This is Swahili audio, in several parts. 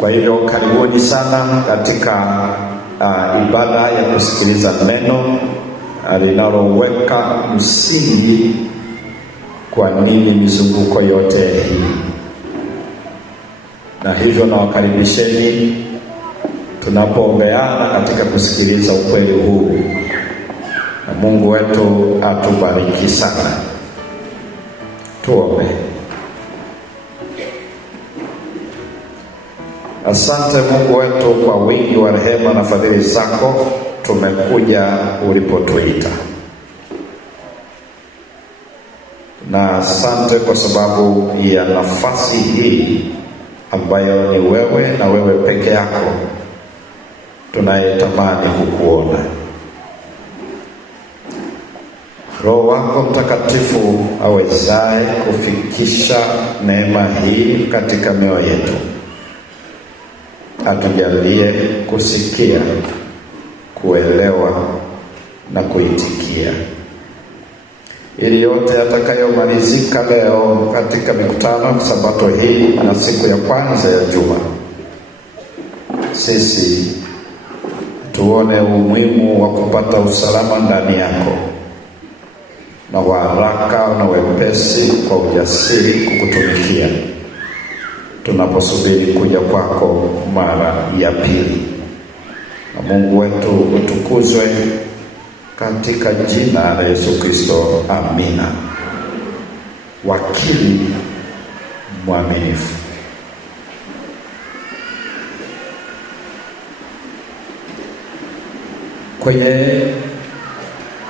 Kwa hivyo karibuni sana katika ibada ya kusikiliza neno linaloweka msingi kwa nini mizunguko yote hii. Na hivyo nawakaribisheni tunapoombeana katika kusikiliza ukweli huu, na Mungu wetu atubariki sana. Tuombe. Asante Mungu wetu kwa wingi wa rehema na fadhili zako, tumekuja ulipotuita. Na asante kwa sababu ya nafasi hii ambayo ni wewe na wewe peke yako tunayetamani kukuona. Roho wako Mtakatifu awezaye kufikisha neema hii katika mioyo yetu, atujalie kusikia, kuelewa na kuitikia, ili yote yatakayomalizika leo katika mikutano Sabato hii na siku ya kwanza ya juma, sisi tuone umuhimu wa kupata usalama ndani yako na wa haraka na wepesi kwa ujasiri kukutumikia tunaposubiri kuja kwako mara ya pili. Na Mungu wetu utukuzwe katika jina la Yesu Kristo, amina. Wakili mwaminifu. Kwenye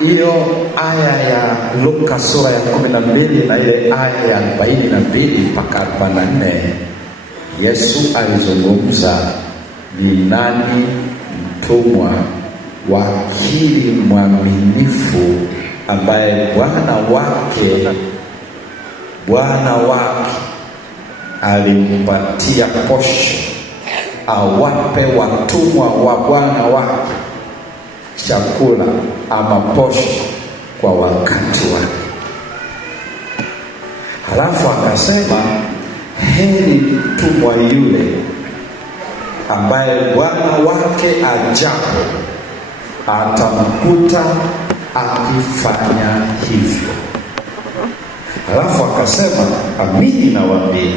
hiyo aya ya Luka sura ya 12 na ile aya ya 42 mpaka 44, Yesu alizungumza ni nani mtumwa wakili mwaminifu ambaye bwana wake alimpatia posho awape watumwa wa bwana wake chakula ama posho kwa wakati wake. Halafu akasema, heri mtumwa yule ambaye bwana wake ajapo atamkuta akifanya hivyo. Halafu akasema, amini nawaambia,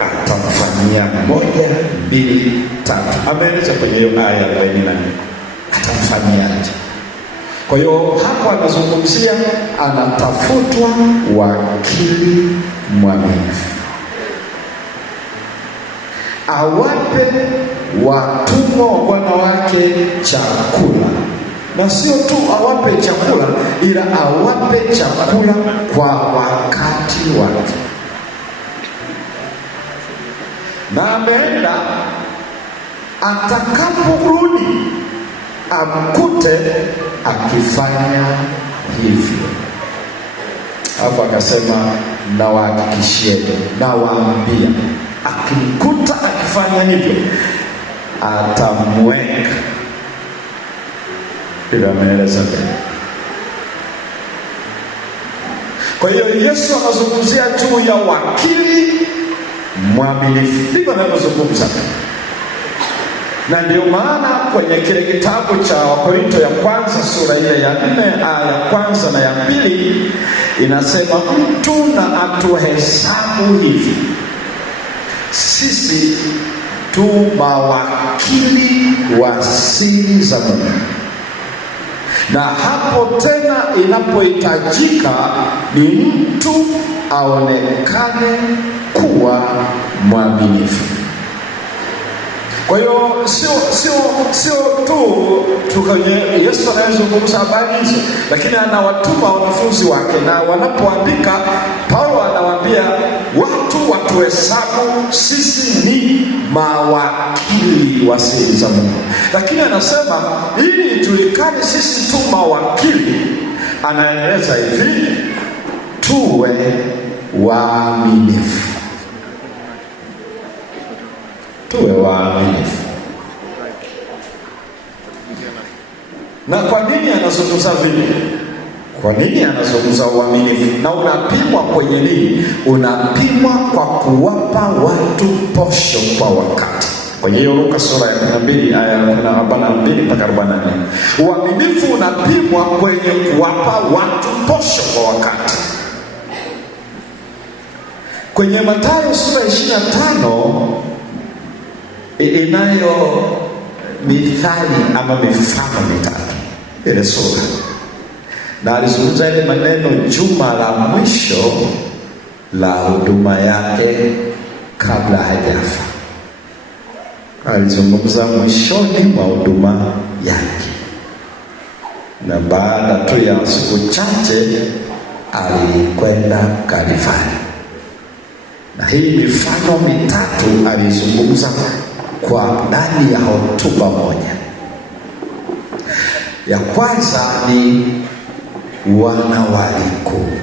atamfanyia 1, 2, 3. Ameeleza kwenye hiyo aya ya 44 atamfanyiaje. Kwa hiyo hapo anazungumzia anatafutwa wakili mwaminifu, awape watumwa wa bwana wake chakula, na sio tu awape chakula, ila awape chakula kwa wakati wake. Na ameenda atakaporudi amkute akifanya hivyo. Hapo akasema, nawahakikishieni, nawaambia, akimkuta akifanya hivyo atamweka. Bila maelezo. Kwa hiyo Yesu anazungumzia juu ya wakili mwaminifu, ndivyo anavyozungumza. Na ndio maana kwenye kile kitabu cha Wakorinto ya kwanza sura ile ya 4 aya ya kwanza na ya 2 inasema, mtu na atuhesabu hivi sisi tu mawakili wa siri za Mungu. Na hapo tena inapohitajika ni mtu aonekane kuwa mwaminifu. Kwa hiyo sio tu kwenye Yesu anayezungumza habari hizo, lakini anawatuma wanafunzi wake, na wanapoandika Paulo anawaambia watu watuhesabu sisi ni mawakili wa siri za Mungu. Lakini anasema ili tulikane sisi tu mawakili, anaeleza hivi, tuwe waaminifu. Tuwe waaminifu. Na kwa nini anazungumza vile? Kwa nini anazungumza uaminifu? Na unapimwa kwenye nini? Unapimwa kwa kuwapa watu posho kwa wakati. Kwenye hiyo Luka sura ya 12 aya 42 mpaka 44. Uaminifu unapimwa kwenye kuwapa watu posho kwa wakati. Kwenye Mathayo sura 25 inayo mithali ama mifano mitatu ile sura, na alizungumza ile maneno juma la mwisho la huduma yake kabla hajafa. Alizungumza mwishoni mwa huduma yake, na baada tu ya siku chache alikwenda Kalvari. Na hii mifano mitatu alizungumza kwa ndani ya hotuba moja. Ya kwanza ni wanawali kumi,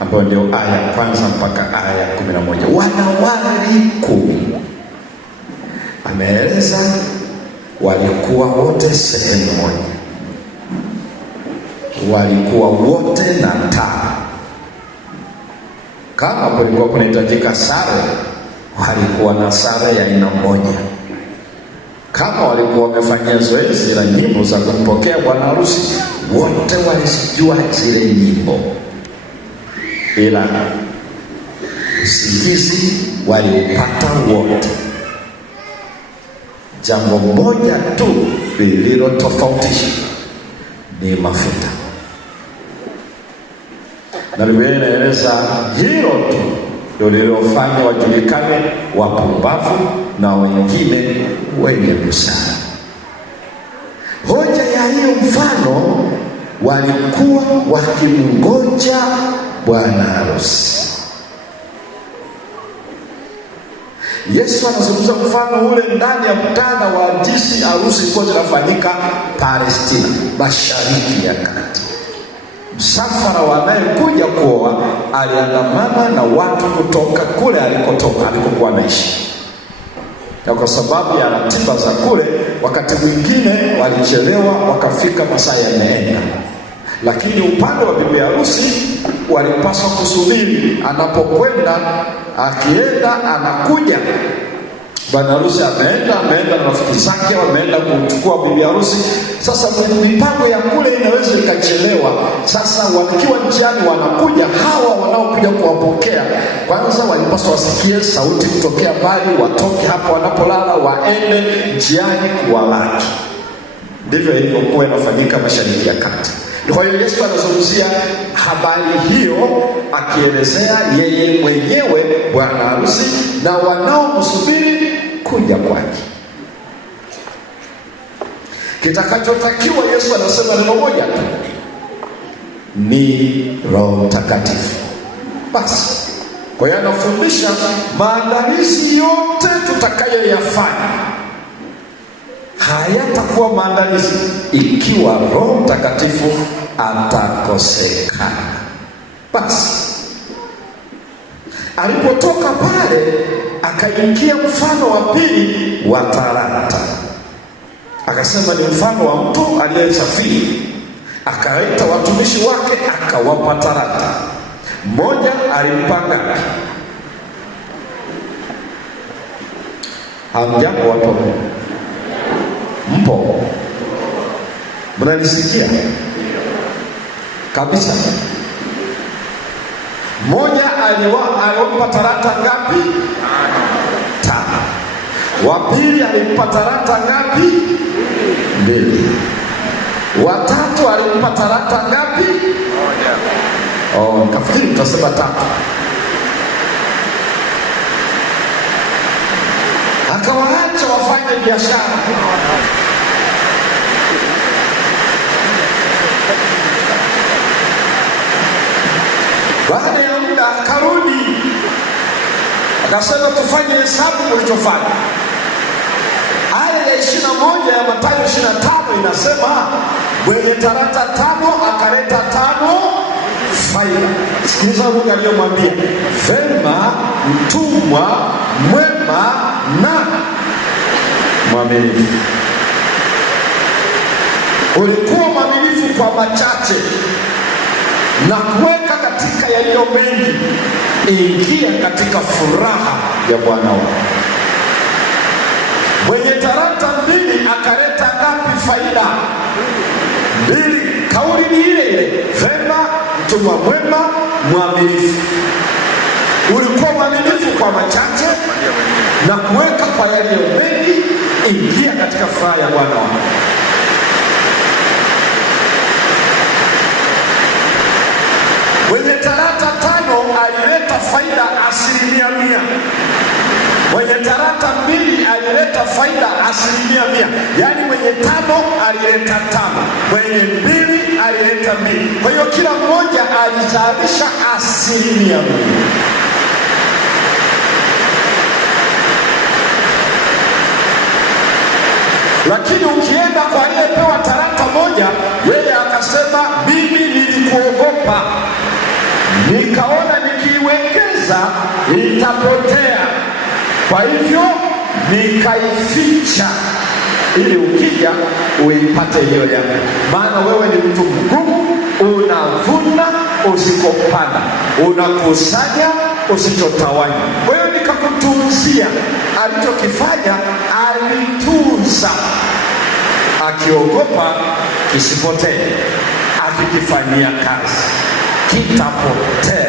ambayo ndio aya ya kwanza mpaka aya ya 11. Wanawali kumi, ameeleza walikuwa wote sehemu moja, walikuwa wote na taa. Kama kulikuwa kunahitajika sare, walikuwa na sare ya aina moja. Kama walikuwa wamefanyia zoezi la nyimbo za kumpokea bwana harusi, wote walizijua zile nyimbo, ila usingizi waliupata wote. Jambo moja tu lililotofautisha ni mafuta, na Biblia inaeleza hilo tu ndio lililofanya wajulikane wapumbavu na wengine wenye busara. Hoja ya hiyo mfano, walikuwa wakimngoja bwana harusi. Yesu anazungumza mfano ule ndani ya mkutano wa jinsi harusi ilikuwa zinafanyika Palestina, Mashariki ya Kati. Msafara wanayekuja kuoa aliandamana na watu kutoka kule alikokuwa anaishi, na kwa sababu ya ratiba za kule, wakati mwingine walichelewa, wakafika masaa yameenda. Lakini upande wa bibi harusi walipaswa kusubiri anapokwenda, akienda anakuja. Bwana harusi ameenda na rafiki zake, wameenda kumchukua bibi harusi. Sasa mipango ya kule inaweza ikachelewa. Sasa wakiwa njiani wanakuja, hawa wanaokuja kuwapokea, kwanza walipaswa wasikie sauti kutokea mbali, watoke hapo wanapolala, waende njiani kuwalaki. Ndivyo ilivyokuwa inafanyika Mashariki ya Kati. Kwa hiyo Yesu anazungumzia habari hiyo, akielezea yeye mwenyewe bwana harusi na wanaomsubiri kuja kwake. Kitakachotakiwa, Yesu anasema neno moja tu, ni Roho Mtakatifu. Basi, kwa hiyo anafundisha maandalizi yote tutakayoyafanya hayatakuwa maandalizi ikiwa Roho Mtakatifu atakosekana. Basi alipotoka pale, akaingia mfano wa pili wa talanta. Akasema ni mfano wa mtu aliyesafiri, akaita watumishi wake, akawapa talanta. Mmoja alimpa ngapi? Hamjambo watu mpo? Mnanisikia kabisa? Mmoja alimpa talanta ngapi? 5. Wa pili alimpa talanta ngapi? 2. Wa tatu alimpa talanta ngapi? 1. Nafikiri tutasema 3. Akawaacha wafanye biashara. Baada ya muda akarudi, akasema tufanye hesabu mlichofanya. Aya ya 21 ya Mathayo 25 inasema mwenye talanta 5 akaleta 5 faida. Sikiliza Mungu aliyomwambia, vema mtumwa mwema na mwaminifu. Ulikuwa mwaminifu kwa machache, na kuweka katika yaliyo mengi, ingia katika furaha ya Bwana wako. Mwenye talanta 2 akaleta ngapi faida? 2. Kauli ni ile ile, vema mtumwa mwema mwaminifu. Ulikuwa mwaminifu kwa machache na kuweka kwa yaliyo mengi, ingia katika furaha ya Bwana wako. Mwenye talanta 5 alileta faida 100%. Mwenye talanta 2 alileta faida 100%. Yaani mwenye 5 alileta 5, mwenye 2 alileta 2. Kwa hiyo kila mmoja alizalisha 100%. Lakini ukienda kwa aliyepewa talanta 1, yeye akasema, mimi nilikuogopa, nikaona nikiiwekeza itapotea, kwa hivyo nikaificha, ili ukija uipate hiyo yako. Maana wewe ni mtu mgumu, unavuna usikopanda, unakusanya usichotawanya. Kwa hiyo nikakutunzia. Alichokifanya alitunza, akiogopa kisipotee, akikifanyia kazi kitapotea.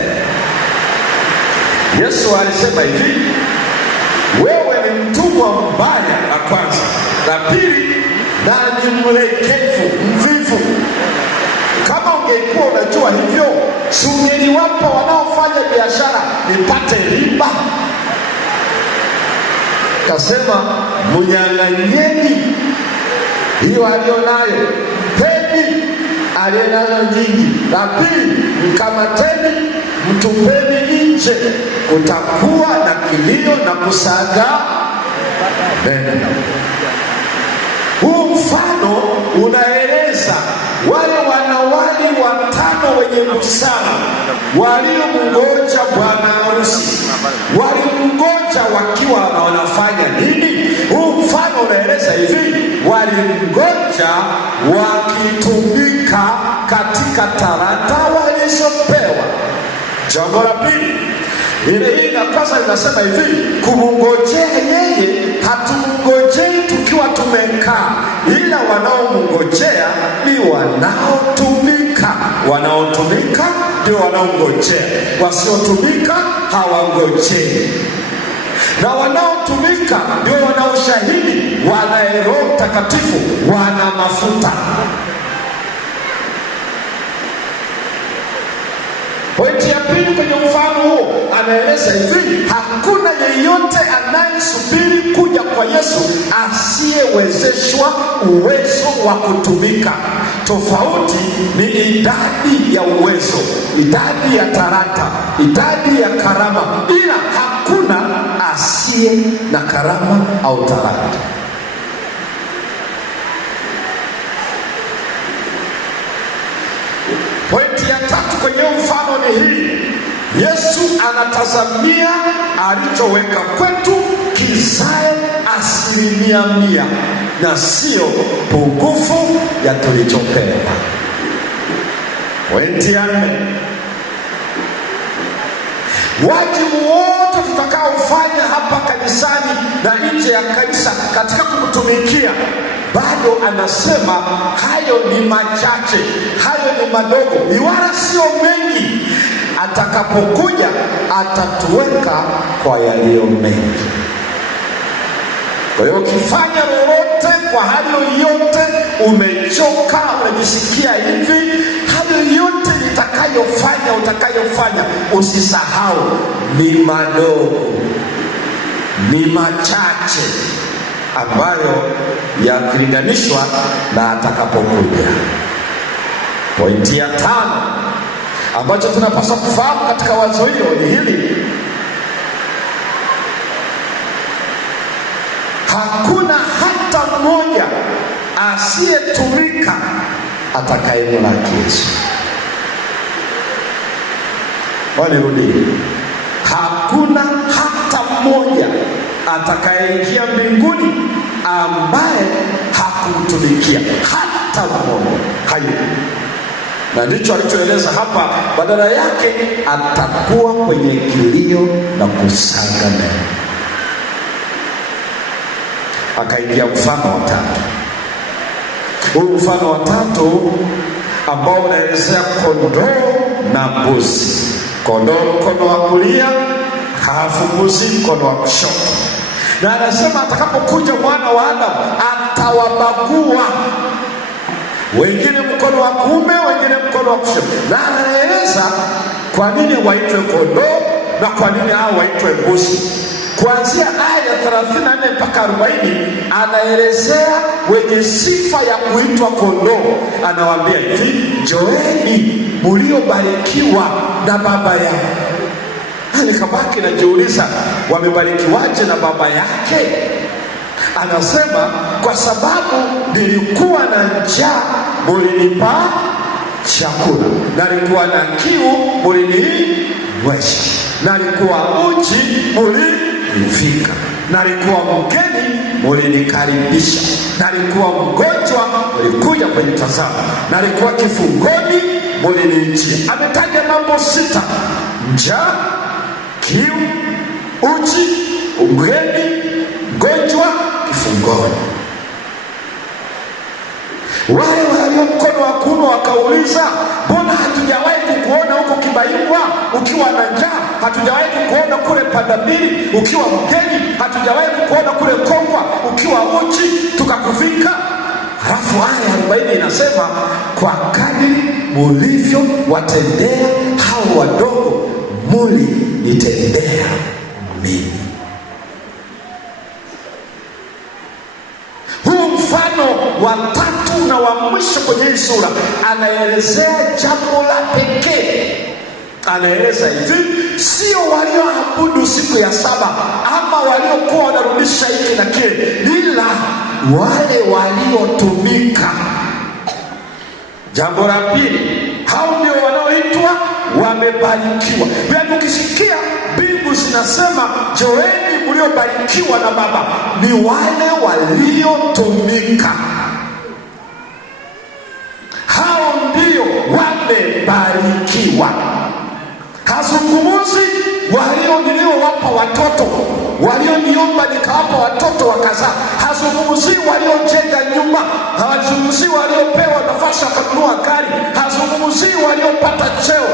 Yesu alisema hivi, wewe ni mtumwa mbaya, la kwanza. La pili, na ni mlegevu, mvivu. Kama ungekuwa unajua hivyo, si ungeliwapa wanaofanya biashara nipate riba? Kasema, mnyang'anyeni hiyo alionayo, mpeni aliyenayo nyingi. La pili, mkamateni, mtupeni nje, utakuwa na kilio na kusaga meno. Huu mfano unaeleza wale wanawali 5 wenye busara waliomngoja bwana harusi. Walimngoja wakiwa wanafanya nini? Huu mfano unaeleza hivi, walimngoja wakitumika katika talanta walizopewa. Jambo la pili, ile hii na kwanza inasema hivi, kumngojea yeye, hatumngojei tukiwa tumekaa, ila wanaomngojea ni wanaotumika. Wanaotumika ndio wanaongojea, wasiotumika hawangojei. Na wanaotumika ndio wanaoshahidi, wana Roho Mtakatifu, wana mafuta. Pointi ya pili kwenye mfano huo, anaeleza hivi, hakuna yeyote anayesubiri kuja kwa Yesu asiyewezeshwa uwezo wa kutumika. Tofauti ni idadi ya uwezo, idadi ya talanta, idadi ya karama, ila hakuna asiye na karama au talanta. Pointi ya 3 kwenye mfano ni hii, Yesu anatazamia alichoweka kwetu kizae 100% na sio pungufu ya tulichopewa. Pointi ya 4, wajibu wote tutakaofanya hapa kanisani na nje ya kanisa katika kumtumikia, bado anasema hayo ni machache, hayo ni madogo, ni wala sio mengi. Atakapokuja atatuweka kwa yaliyo mengi. Kwa hiyo ukifanya lolote kwa hali yoyote, umechoka, unajisikia hivi, hali yote utakayofanya, usisahau ni madogo, ni machache, ambayo yakilinganishwa na atakapokuja. Pointi ya 5 ambacho tunapaswa kufahamu katika wazo hilo ni hili, hakuna hata mmoja asiyetumika atakayemlaki Yesu. Wanirudie, hakuna hata mmoja atakayeingia mbinguni ambaye hakumtumikia, hata mmoja. Hayo na ndicho alichoeleza hapa. Badala yake atakuwa kwenye kilio na kusaga meno. Akaingia mfano wa tatu. Huu mfano wa tatu ambao unaelezea kondoo na mbuzi. Kondoo mkono wa kulia, halafu mbuzi mkono wa kushoto. Na anasema atakapokuja mwana wa Adamu atawabagua, wengine mkono wa kuume, wengine mkono wa kushoto. Na anaeleza kwa nini waitwe kondoo na kwa nini hao waitwe mbuzi. Kuanzia aya 34 mpaka 40 anaelezea wenye sifa ya kuitwa kondoo. Anawaambia hivi, njoeni mliobarikiwa na baba yao. Nikabaki najiuliza, wamebarikiwaje na baba yake? Anasema, kwa sababu nilikuwa na njaa mulinipa chakula, nalikuwa na kiu mulininywesha, nalikuwa uchi mulinivika, nalikuwa mgeni mulinikaribisha, nalikuwa mgonjwa mulikuja kunitazama, nalikuwa kifungoni mulinijia. Ametaja mambo 6: njaa, kiu, uchi, mgeni, mgonjwa, kifungoni. Wale walio mkono wa kuume wakauliza, mbona hatujawahi kukuona huko Kibaigwa ukiwa na njaa? Hatujawahi kukuona kule Padabiri ukiwa mgeni? Hatujawahi kukuona kule Kongwa ukiwa uchi tukakuvika? Halafu aya 40 inasema, kwa kadiri mulivyo watendea hao wadogo mulinitendea mimi. Huu mfano wa tatu na wa mwisho kwenye hii sura anaelezea jambo la pekee. Anaeleza hivi, sio walioabudu siku ya saba ama waliokuwa wanarudisha hiki na kile, ila wale waliotumika. Jambo la pili, hao ndio wanaoitwa wamebarikiwa. Yaani ukisikia mbingu zinasema njoeni mliobarikiwa na baba, ni wale waliotumika. Hao ndio wamebarikiwa. Hazungumuzi niliowapa watoto, walioniomba nikawapa watoto wakazaa. Hazungumuzi waliojenga nyumba, hazungumuzi waliopewa nafasi ya kununua gari, hazungumuzi waliopata cheo,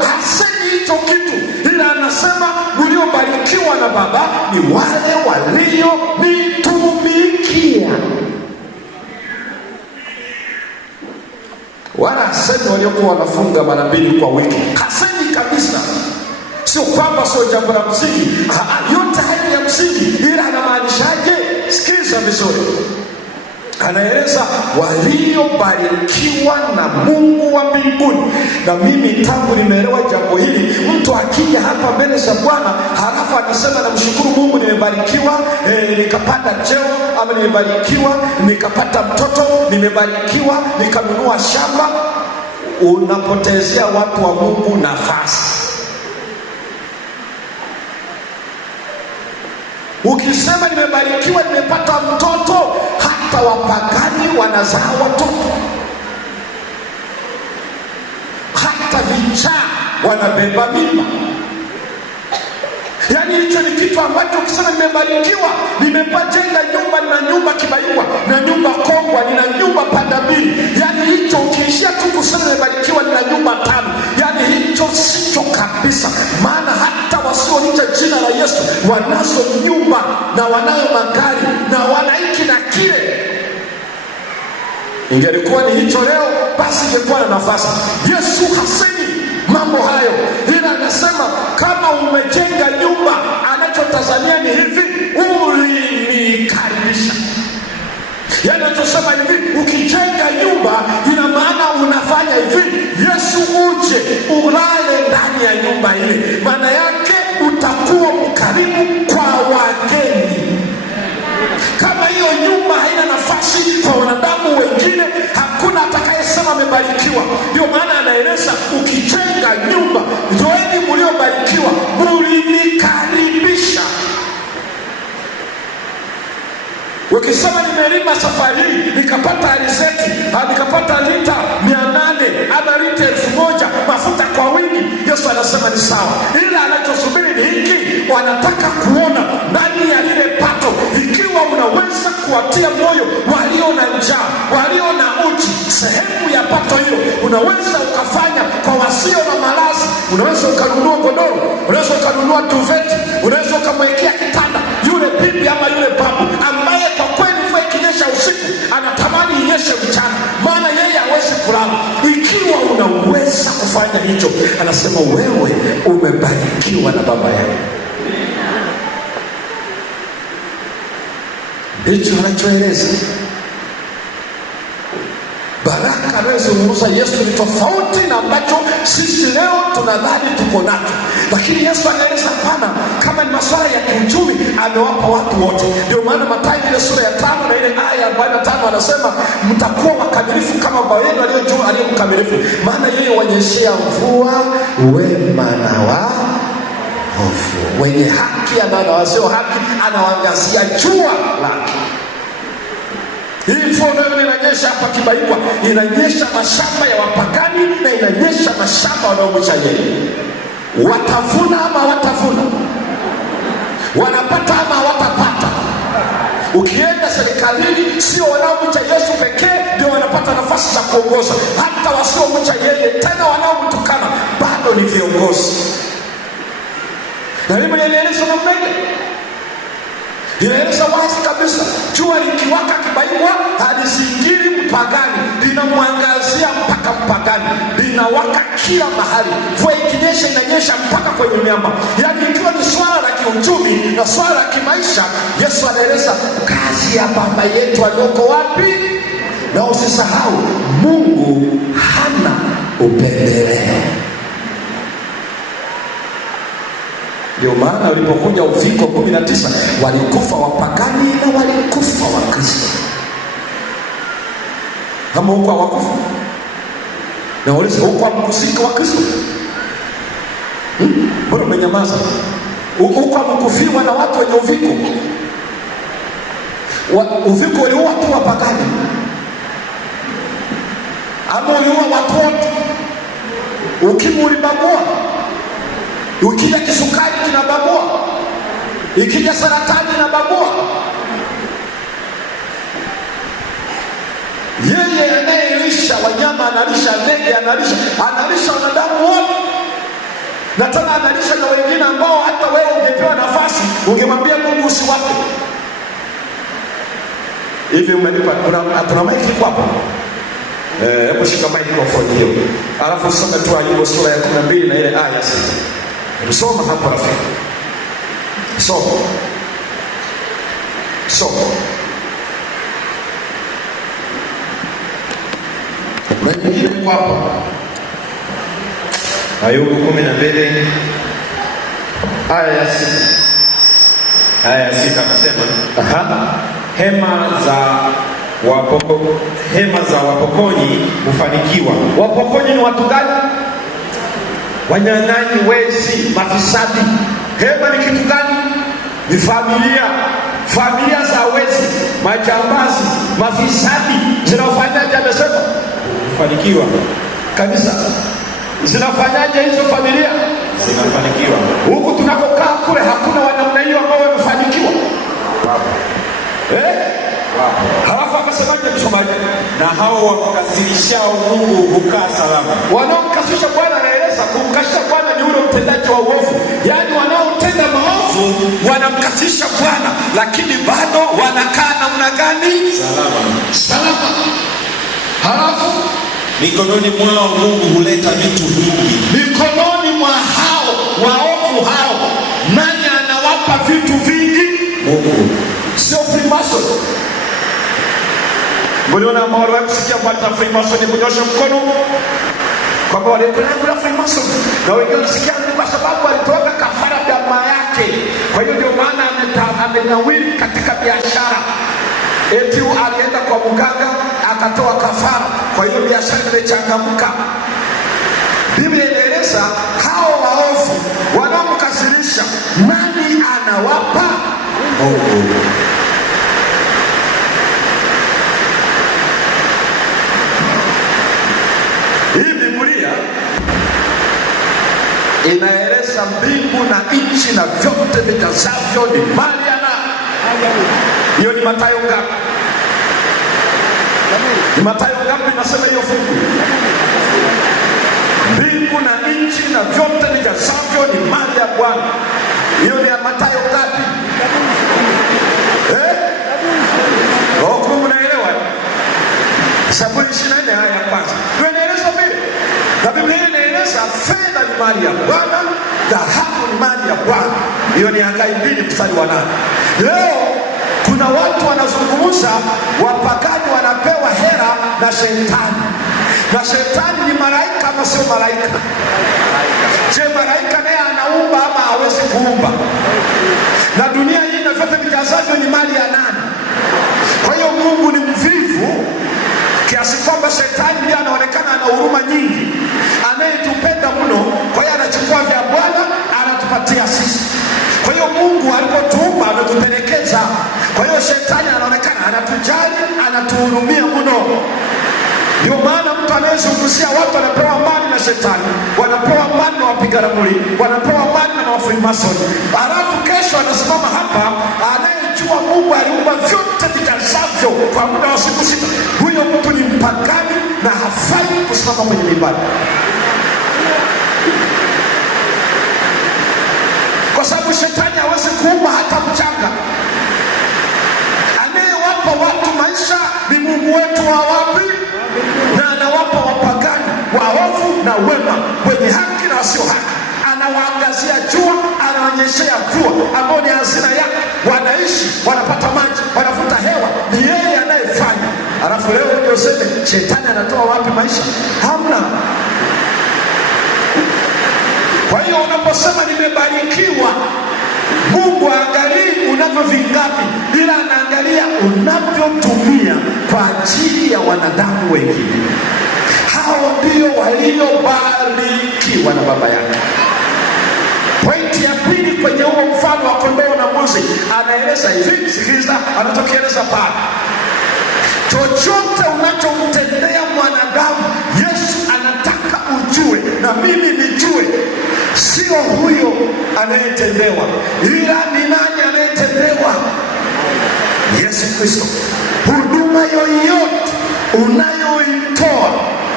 hasemi hicho kitu, ila anasema mliobarikiwa na baba ni wale walionitumikia. Wala hasemi waliokuwa wanafunga mara 2 kwa wiki, hasemi kabisa. Sio kwamba sio jambo la msingi, yote hayo ya msingi, ila anamaanishaje? Sikiliza vizuri. Anaeleza waliobarikiwa na Mungu wa mbinguni. Na mimi tangu nimeelewa jambo hili, mtu akija hapa mbele za Bwana halafu anasema namshukuru Mungu nimebarikiwa, nikapata cheo, ama nimebarikiwa nikapata mtoto, nimebarikiwa nikanunua shamba, unapotezea watu wa Mungu nafasi. Ukisema nimebarikiwa nimepata mtoto, hata wapagani wanazaa watoto, hata vichaa wanabeba mimba. Yaani hicho ni kitu ambacho ukisema nimebarikiwa, nimepajenga nyumba, nina nyumba Kibaigwa, na nyumba Kongwa, nina nyumba Padabiri. Yaani hicho ukiishia tu kusema nimebarikiwa nina nyumba 5, yaani hicho sicho kabisa. Maana hata wasioita jina la Yesu wanazo nyumba na wanayo magari na wanaiki na kile. Ingelikuwa ni hicho leo, basi ingekuwa na nafasi. Yesu hasemi mambo hayo, ila anasema kama umejenga nyumba, anachotazamia ni hivi, ulinikaribisha. Yaani anachosema hivi, ukijenga nyumba ina maana unafanya hivi, Yesu uje ulale ndani ya nyumba ile. Maana yake utakuwa mkarimu kwa wageni. Kama hiyo nyumba haina nafasi kwa wanadamu wengine, hakuna atakayesema amebarikiwa. Ndio maana anaeleza ukijenga nyumba, njoeni mliobarikiwa, mulinikaribisha. Ukisema nimelima safari hii nikapata alizeti, nikapata lita 800 ama lita 1000 mafuta kwa wingi, Yesu anasema ni sawa. Ila anachosubiri ni hiki, wanataka kuona ndani ya lile pato, ikiwa unaweza kuwatia moyo walio na njaa, walio na uchi. Sehemu ya pato hiyo unaweza ukafanya kwa wasio na malazi. Unaweza ukanunua godoro, unaweza ukanunua tuveti, unaweza ukamwekea kitanda yule bibi ama yule babu ambaye kwa kweli mvua ikinyesha usiku anatamani inyeshe mchana, maana yeye hawezi kulala. Ikiwa unaweza kufanya hicho, anasema wewe umebarikiwa na baba yako. Hicho anachoeleza. Baraka anayozungumza Yesu ni tofauti na ambacho sisi leo tunadhani tuko nacho. Lakini Yesu anaeleza hapana, kama ni masuala ya kiuchumi amewapa watu wote. Ndio maana Mathayo ile sura ya 5 na ile aya ya 45 anasema mtakuwa wakamilifu kama Baba yenu aliye juu aliye mkamilifu. Maana yeye wanyeshea mvua wema na waovu, wenye haki na wasio haki anawaangazia jua lake. Hii mvua ndio inanyesha hapa Kibaigwa, inanyesha mashamba ya wapagani na inanyesha mashamba wanaomcha yeye. Watavuna ama watavuna, wanapata ama watapata. Ukienda serikalini, sio wanaomcha Yesu pekee ndio wanapata nafasi za kuongoza, hata wasiomcha yeye tena wanaomtukana bado ni viongozi. Na mimi nieleza namna ile, inaeleza wazi kabisa, jua likiwaka Kibaigwa halizingiri mpagani, linamwangazia mpaka mpagani, linawaka kila mahali. Mvua ikinyesha inanyesha mpaka kwenye miamba. Yaani ikiwa ni swala la kiuchumi na swala la kimaisha, Yesu anaeleza kazi ya baba yetu aliyoko wapi. Na usisahau, Mungu hana upendeleo. Ndio maana ulipokuja uviko 19 walikufa wapagani na walikufa Wakristo. Kama huko hawakufa, na walizo huko hamkusika Wakristo, mbona umenyamaza? Huko hamkufiwa na watu wenye uviko. Uviko uliua tu wapagani ama uliua watu wote? Ukimwi ulibagua, ukija kisukari kinabagua, ikija saratani inabagua. Yeye anayelisha wanyama, analisha ndege, analisha wanadamu wote, na tena analisha na wengine ambao hata wewe ungepewa nafasi ungemwambia Mungu usiwape. Hivi umenipa, tuna maiki hapo. Hebu shika microphone hiyo, alafu soma tu Ayubu sura ya 12 na ile aya 6. Soma hapo rafiki, soma. Na nyingine hapo Ayubu 12 aya ya 6. Aya ya 6 anasema, hema za wapokonyi hufanikiwa. Wapokonyi ni watu gani? Wanyang'anyi, wezi, mafisadi. Hema ni kitu gani? Ni familia za wezi, majambazi, mafisadi. Zinafanyaje? Amesema hufanikiwa. Kanisa zinafanyaje hizo familia? Zinafanikiwa. Huku tunakokaa kule hakuna wanamna hiyo ambao wamefanikiwa. Halafu akasemaje msomaji? Na hao wamkasirishao Mungu hukaa salama. Wanaomkasirisha Bwana, anaeleza kumkasirisha Bwana ni ule utendaji wa uovu. Yaani wanaotenda maovu wanamkasirisha Bwana, lakini bado wanakaa namna gani? Salama. Halafu mikononi mwao Mungu huleta vitu vingi. Mikononi mwa hao waovu hao, nani anawapa vitu vingi? Mungu. Sio Freemason. Mbona mara wapi sikia pata Freemason ni kunyosha mkono? Kwa sababu walitoa Freemason. Na wengine wanasikia kwa sababu alitoa kafara damu yake. Kwa hiyo ndio maana amenawiri katika biashara. Eti alienda kwa mganga akatoa kafara, kwa hiyo biashara imechangamka. Biblia inaeleza hao waovu wanaomkasirisha, nani anawapa? Mungu. inaeleza mbingu na nchi na vyote vijazavyo ni mali ya nani? Hiyo ni Mathayo ngapi? Ni Mathayo ngapi inasema hiyo fungu? Mbingu na nchi na vyote vijazavyo ni mali ya Bwana. Hiyo ni ya Mathayo ngapi? Mnaelewa? Zaburi 24 aya ya kwanza. Ndio inaeleza vile. Na Biblia inaeleza fedha ni mali ya Bwana, dhahabu ni mali ya Bwana. Hiyo ni Hagai 2 mstari wa 8. Leo kuna watu wanazungumza, wapagani wanapewa hela na shetani. Na shetani ni malaika ama sio malaika? Je, malaika naye anaumba ama hawezi kuumba? Na dunia hii na vyote vijazavyo ni mali ya nani? Kwa hiyo Mungu ni mvivu kiasi kwamba shetani ndiye anaonekana ana huruma nyingi, anayetupenda mno. Kwa hiyo anachukua vya Bwana anatupatia sisi. Kwa hiyo Mungu alipotuumba ametupelekeza. Kwa hiyo shetani anaonekana anatujali, anatuhurumia mno. Ndio maana mtu anayezungumzia watu wanapewa mali na shetani, wanapewa mali na wapiga ramli, wanapewa mali na wafrimasoni, halafu kesho anasimama hapa anayejua Mungu aliumba vyote vijazavyo kwa muda wa siku 6. Huyo mtu ni mpagani na hafai kusimama kwenye ibada, kwa sababu shetani hawezi kuumba hata mchanga. Anayewapa watu maisha ni Mungu wetu wa wapi? Na anawapa wapagani waovu na wema, wenye haki na wasio haki. Anawaangazia jua, anaonyeshea mvua ambao ni hazina yake. Wanaishi, wanapata maji, wanavuta hewa, ni yeye anayefanya. Alafu leo ndio useme shetani anatoa wapi maisha? Hamna. Kwa hiyo unaposema nimebarikiwa, Mungu aangalii unavyo vingapi, ila anaangalia unavyotumia kwa ajili ya wanadamu wengine. Hao ndio waliobarikiwa na baba yake. Pointi ya pili kwenye huo mfano wa kondoo na mbuzi, anaeleza hivi, sikiliza anachokieleza pale. Chochote unachomtendea mwanadamu, Yesu anataka ujue na mimi nijue, sio huyo anayetendewa, ila ni nani anayetendewa? Yesu Kristo. Huduma yoyote unayoitoa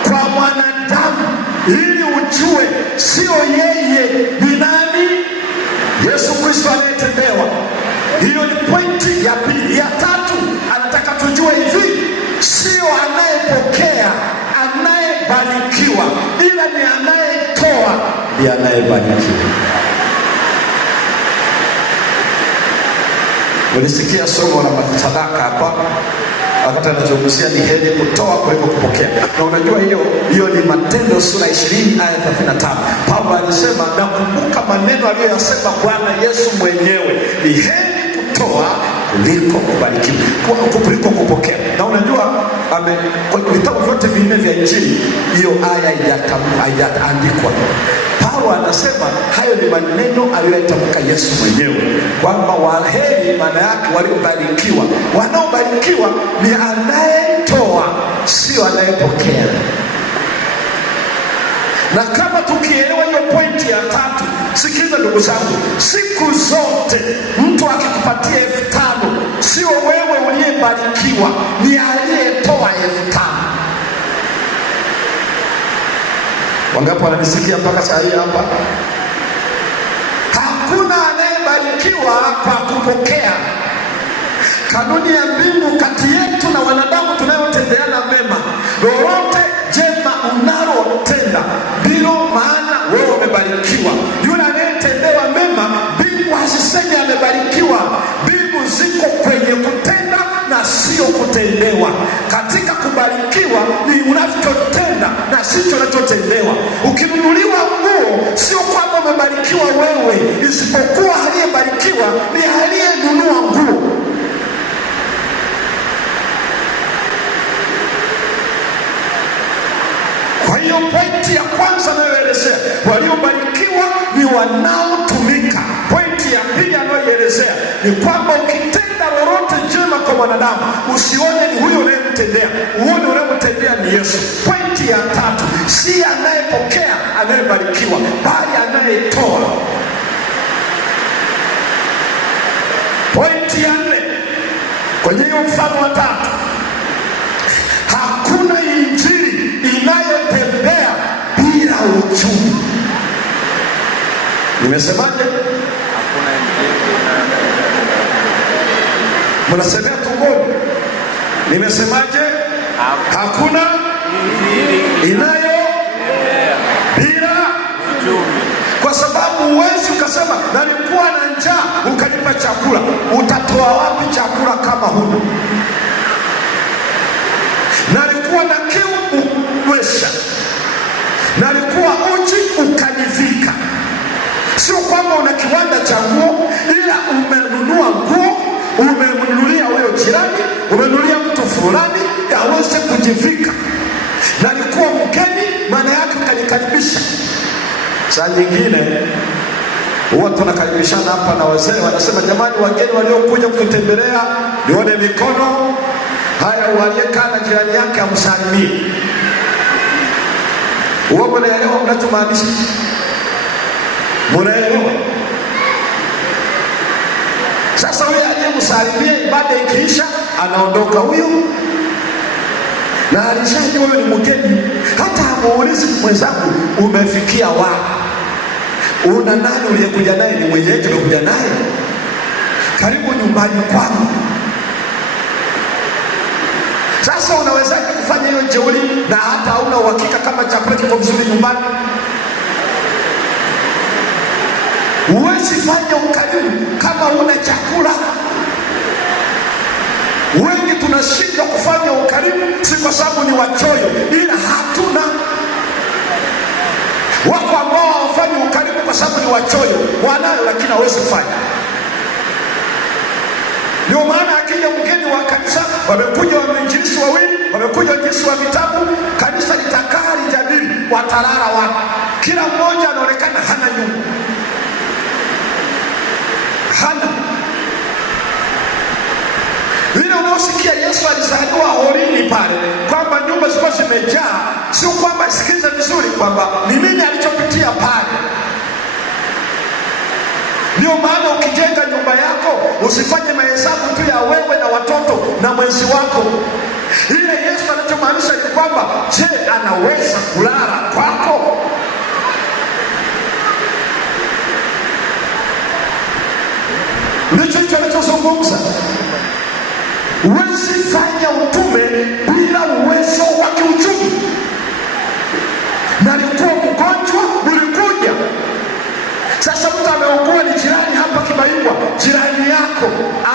kwa mwanadamu ili ujue sio yeye, ni nani? Yesu Kristo anayetendewa. Hiyo ni pointi ya pili. Ya tatu, anataka tujue hivi, sio anayepokea anayebarikiwa, ila ni anayetoa ndiye anayebarikiwa. Ulisikia somo la sadaka hapa, wakati anazungumzia ni heri kutoa kuliko kupokea. Na unajua hiyo ni Matendo sura 20 aya 35. Paulo alisema, nakumbuka maneno aliyoyasema Bwana Yesu mwenyewe, ni heri kutoa kuliko kubarikiwa, kuliko kupokea. Na unajua vitabu vyote vinne vya Injili hiyo aya haijaandikwa. Paulo anasema hayo ni maneno aliyoyatamka Yesu mwenyewe, kwamba waheri, maana yake waliobarikiwa. Wanaobarikiwa ni anayetoa, sio anayepokea. Na kama tukielewa hiyo pointi ya tatu, sikiliza ndugu zangu, siku zote mtu akikupatia 5,000 sio wewe uliyebarikiwa, ni aliyetoa 5,000. Wangapi wananisikia mpaka saa hii hapa? Hakuna anayebarikiwa kwa kupokea. Kanuni ya mbingu kati yetu na wanadamu tunayotendeana mema, lolote jema unalotenda ndilo maana wewe umebarikiwa. Yule anayetendewa mema, mbingu hazisemi amebarikiwa. Mbingu ziko kwenye kutenda na sio kutendewa. Katika kubarikiwa ni unachotenda na sicho unachotendewa. Ukinunuliwa nguo, sio kwamba umebarikiwa wewe, isipokuwa aliyebarikiwa ni aliyenunua nguo. Kwa hiyo pointi ya kwanza anayoelezea, waliobarikiwa ni wanaotumika. Pointi ya pili anayoelezea ni kwamba ukitenda lolote jema kwa mwanadamu, usione ni huyo unayemtendea, uone unayemtendea ni Yesu. Pointi ya tatu, si anayepokea anayebarikiwa, bali anayetoa. Pointi ya 4 kwenye hiyo mfano wa 3, hakuna injili inayotembea bila uchumi. Nimesemaje? Hakuna injili inayotembea. Mnasemea tumboni. Nimesemaje? Hakuna injili inayo bila uchumi. Kwa sababu huwezi ukasema nalikuwa na njaa ukanipa chakula. Utatoa wapi chakula kama huna? Nalikuwa na kiu ukanywesha, nalikuwa uchi ukanivika. Sio kwamba una kiwanda cha nguo, ila umenunua nguo, umemnunulia huyo jirani, umenunulia mtu fulani aweze kujivika. Nalikuwa mgeni, maana yake ukanikaribisha. Saa nyingine huwa tunakaribishana hapa na wazee wanasema, jamani, wageni waliokuja kututembelea nione mikono. Haya, waliyekaa na jirani yake amsalimie. Huwa mnaelewa mnachomaanisha? Mnaelewa? Sasa huyo aliyemsalimia, ibada ikiisha anaondoka huyo, na alishajua huyo ni mgeni. Hata hamuulizi mwenzangu umefikia wapi, una nani uliyekuja naye, ni mwenyewe tulikuja naye, karibu nyumbani kwangu. Sasa unawezaje kufanya hiyo jeuri na hata hauna uhakika kama chakula kiko vizuri nyumbani? Huwezi fanya ukarimu kama una chakula. Wengi tunashindwa kufanya ukarimu si kwa sababu ni wachoyo, ila hatuna. Wako ambao hawafanyi ukarimu kwa sababu ni wachoyo, wanayo lakini hawezi kufanya. Ndio maana akija mgeni wa kanisa, wamekuja wainjilisti wawili, wamekuja wainjilisti wa vitabu, kanisa litakaa lijadili, watalala wapi? Kila mmoja anaonekana hana nyumba, hana. Vile unaosikia Yesu alizaliwa horini pale, kwamba nyumba zilikuwa zimejaa, sio kwamba, sikiliza vizuri, kwamba ni nini alichopitia pale. Ndio maana ukijenga nyumba yako usifanye mahesabu tu ya wewe na watoto na mwenzi wako. Ile Yesu anachomaanisha ni kwamba, je, anaweza kulala kwako? Ndicho hicho anachozungumza. Huwezi fanya utume bila uwezo wa kiuchumi. Na alikuwa mgonjwa, ulikuja. Sasa mtu ameugua, ni jirani hapa Kibaigwa, jirani yako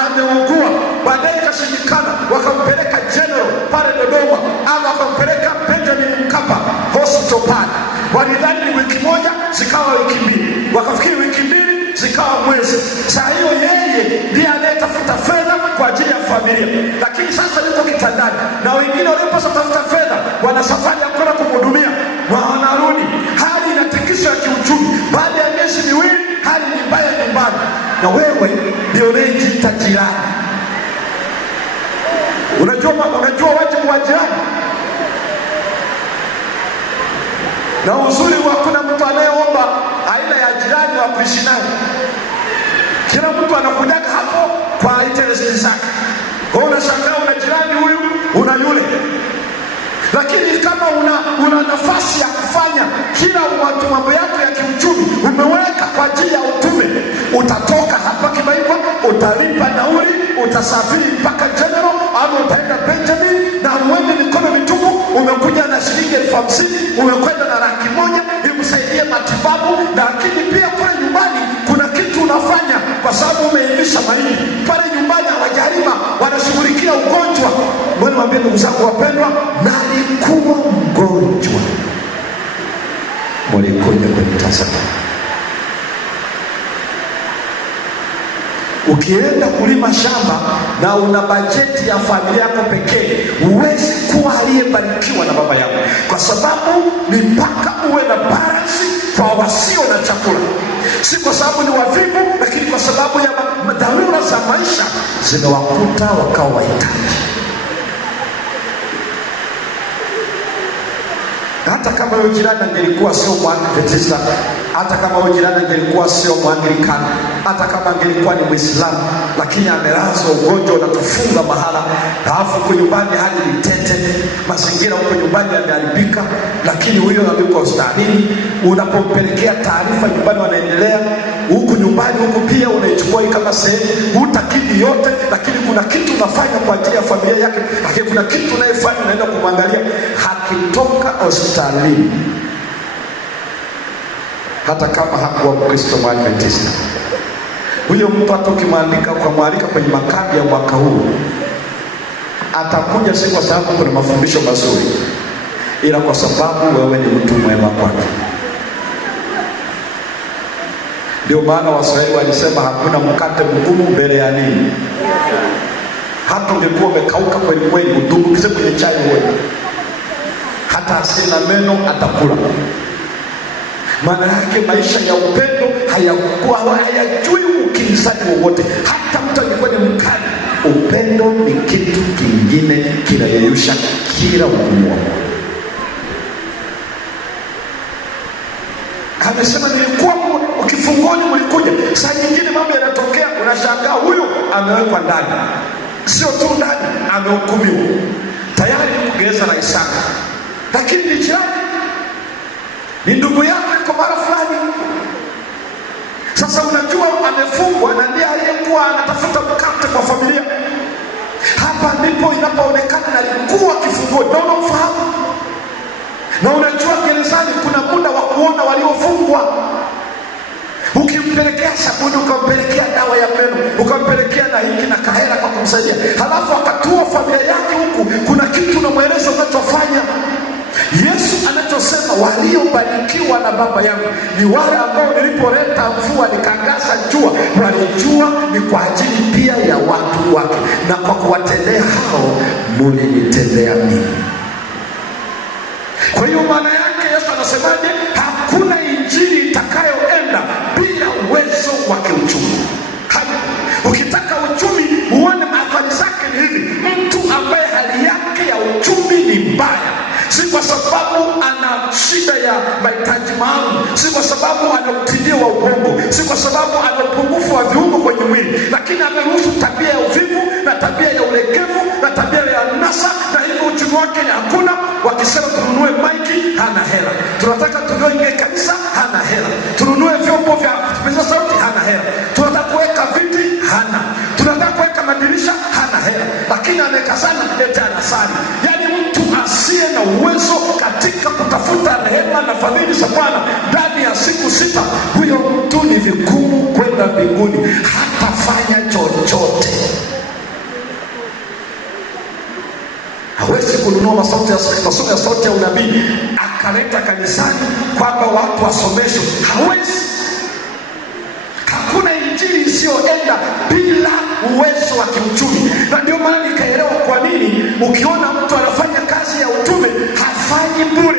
ameugua, baadaye ikashindikana, wakampeleka General pale Dodoma, ama wakampeleka Benjamin Mkapa hospital pale. Walidhani ni wiki moja, zikawa wiki mbili, wakafikiri wiki mbili, zikawa mwezi. Saa hiyo yeye ndiye anayetafuta fedha kwa ajili ya familia, lakini sasa yuko kitandani, na wengine walipaswa tafuta fedha wana safari ya kwenda kumhudumia, wanarudi. Hali inatikiswa ya kiuchumi. Baada ya miezi miwili hali ni mbaya nyumbani, na wewe ndio unayejiita jirani. Unajua wajibu wa jirani? Na uzuri wa kuna mtu anayeomba aina ya jirani wa kuishi naye. Kila mtu anakujaga hapo kwa interest zake. Kwa hiyo unashangaa una jirani huyu, una yule. Lakini kama una nafasi ya kufanya kila watu mambo yako ya kiuchumi umeweka kwa ajili ya utume, utatoka hapa Kibaigwa, utalipa nauli, utasafiri mpaka General ama utaenda Benjamin, na uende mikono mitupu. Umekuja na shilingi 50,000, umekwenda na 100,000 ikusaidie matibabu, lakini pia kule nyumbani kuna kitu unafanya kwa sababu umeivisha mahindi. Pale nyumbani hawajalima, wanashughulikia ugonjwa. Mbona mwambie ndugu zangu wapendwa, nalikuwa mgonjwa, mlikuja kunitazama. Ukienda kulima shamba na una bajeti ya familia yako pekee, huwezi kuwa aliyebarikiwa na baba yako, kwa sababu ni mpaka uwe na balance kwa wasio na chakula. Si kwa sababu ni wavivu, lakini kwa sababu ya dharura za maisha zimewakuta wakawa wahitaji. Hata kama yule jirani angelikuwa sio Mwadventista, hata kama huyo jirani angelikuwa sio Mwanglikana, hata kama angelikuwa ni Muislamu, lakini amelazwa ugonjwa unatufunga mahala, alafu huko nyumbani hali ni tete, mazingira huko nyumbani yameharibika, lakini huyo yuko hospitalini. Unapompelekea taarifa nyumbani wanaendelea, huku nyumbani huku pia unaichukua hii kama sehemu, hutakidi yote, lakini kuna kitu unafanya kwa ajili ya familia yake, lakini kuna kitu unayefanya, unaenda kumwangalia hakitoka hospitalini, hata kama hakuwa Mkristo Mwadventista. Huyo mtu hata ukimwalika kwenye makambi ya mwaka huu, atakuja si kwa sababu kuna mafundisho mazuri, ila kwa sababu wewe ni mtu mwema kwake. Ndio maana Waswahili walisema hakuna mkate mgumu mbele ya nini? Hata ungekuwa umekauka kweli kweli, utumbukize kwenye chai wewe, hata asiye na meno atakula. Maana yake maisha ya upendo hayajui ukinzani wowote. Hata mtu alikuwa ni mkali, upendo ni kitu kingine kinayeyusha kila ugumu. Amesema nilikuwa ukifungoni mlikuja. Saa nyingine mambo yanatokea, unashangaa huyu amewekwa ndani, sio tu ndani, amehukumiwa tayari kugereza la Isaka, lakini ni jirani, ni ndugu yako yuko mara fulani. Sasa unajua amefungwa na ndiye aliyekuwa anatafuta mkate kwa familia. Hapa ndipo inapoonekana alikuwa kifungoni, na unamfahamu, na unajua gerezani kuna muda wa kuona waliofungwa. Ukimpelekea sabuni, ukampelekea dawa ya meno, ukampelekea na hiki na kahera kwa kumsaidia, halafu akatua familia yake huku, kuna kitu unamweleza unachofanya. Yesu anachosema, waliobarikiwa na Baba yangu ni wale ambao nilipoleta mvua nikaangaza jua, walijua ni kwa ajili pia ya watu wake, na kwa kuwatendea hao mulinitendea mimi. Kwa hiyo maana yake Yesu anasemaje? Hakuna injili itakayoenda bila uwezo wa kiuchumi. Ukitaka uchumi uone athari zake ni hivi: mtu ambaye hali yake ya uchumi ni mbaya, si kwa sababu ana shida ya mahitaji maalum, si kwa sababu ana utindio wa ubongo, si kwa sababu ana upungufu wa viungo kwenye mwili, lakini ameruhusu tabia ya uvivu na tabia ya ulegevu na tabia ya nasa, na hivyo uchumi wake ni hakuna. Wakisema tununue maiki, hana hela. Tunataka tununue kanisa, hana hela. Tununue vyombo vya kupiza sauti, hana hela. Tunataka kuweka viti, hana. Tunataka kuweka madirisha, hana hela. Lakini amekazana eti anasali. Yaani mtu asiye na uwezo katika kutafuta rehema na fadhili za Bwana ndani ya siku 6, huyo mtu ni vigumu kwenda mbinguni, hatafanya chochote. Hawezi kununua masomo ya sauti ya unabii akaleta kanisani kwamba watu wasomeshwe. Hawezi. Hakuna injili isiyoenda bila uwezo wa kiuchumi. Na ndio maana nikaelewa kwa nini ukiona mtu anafanya kazi ya utume hafanyi bure,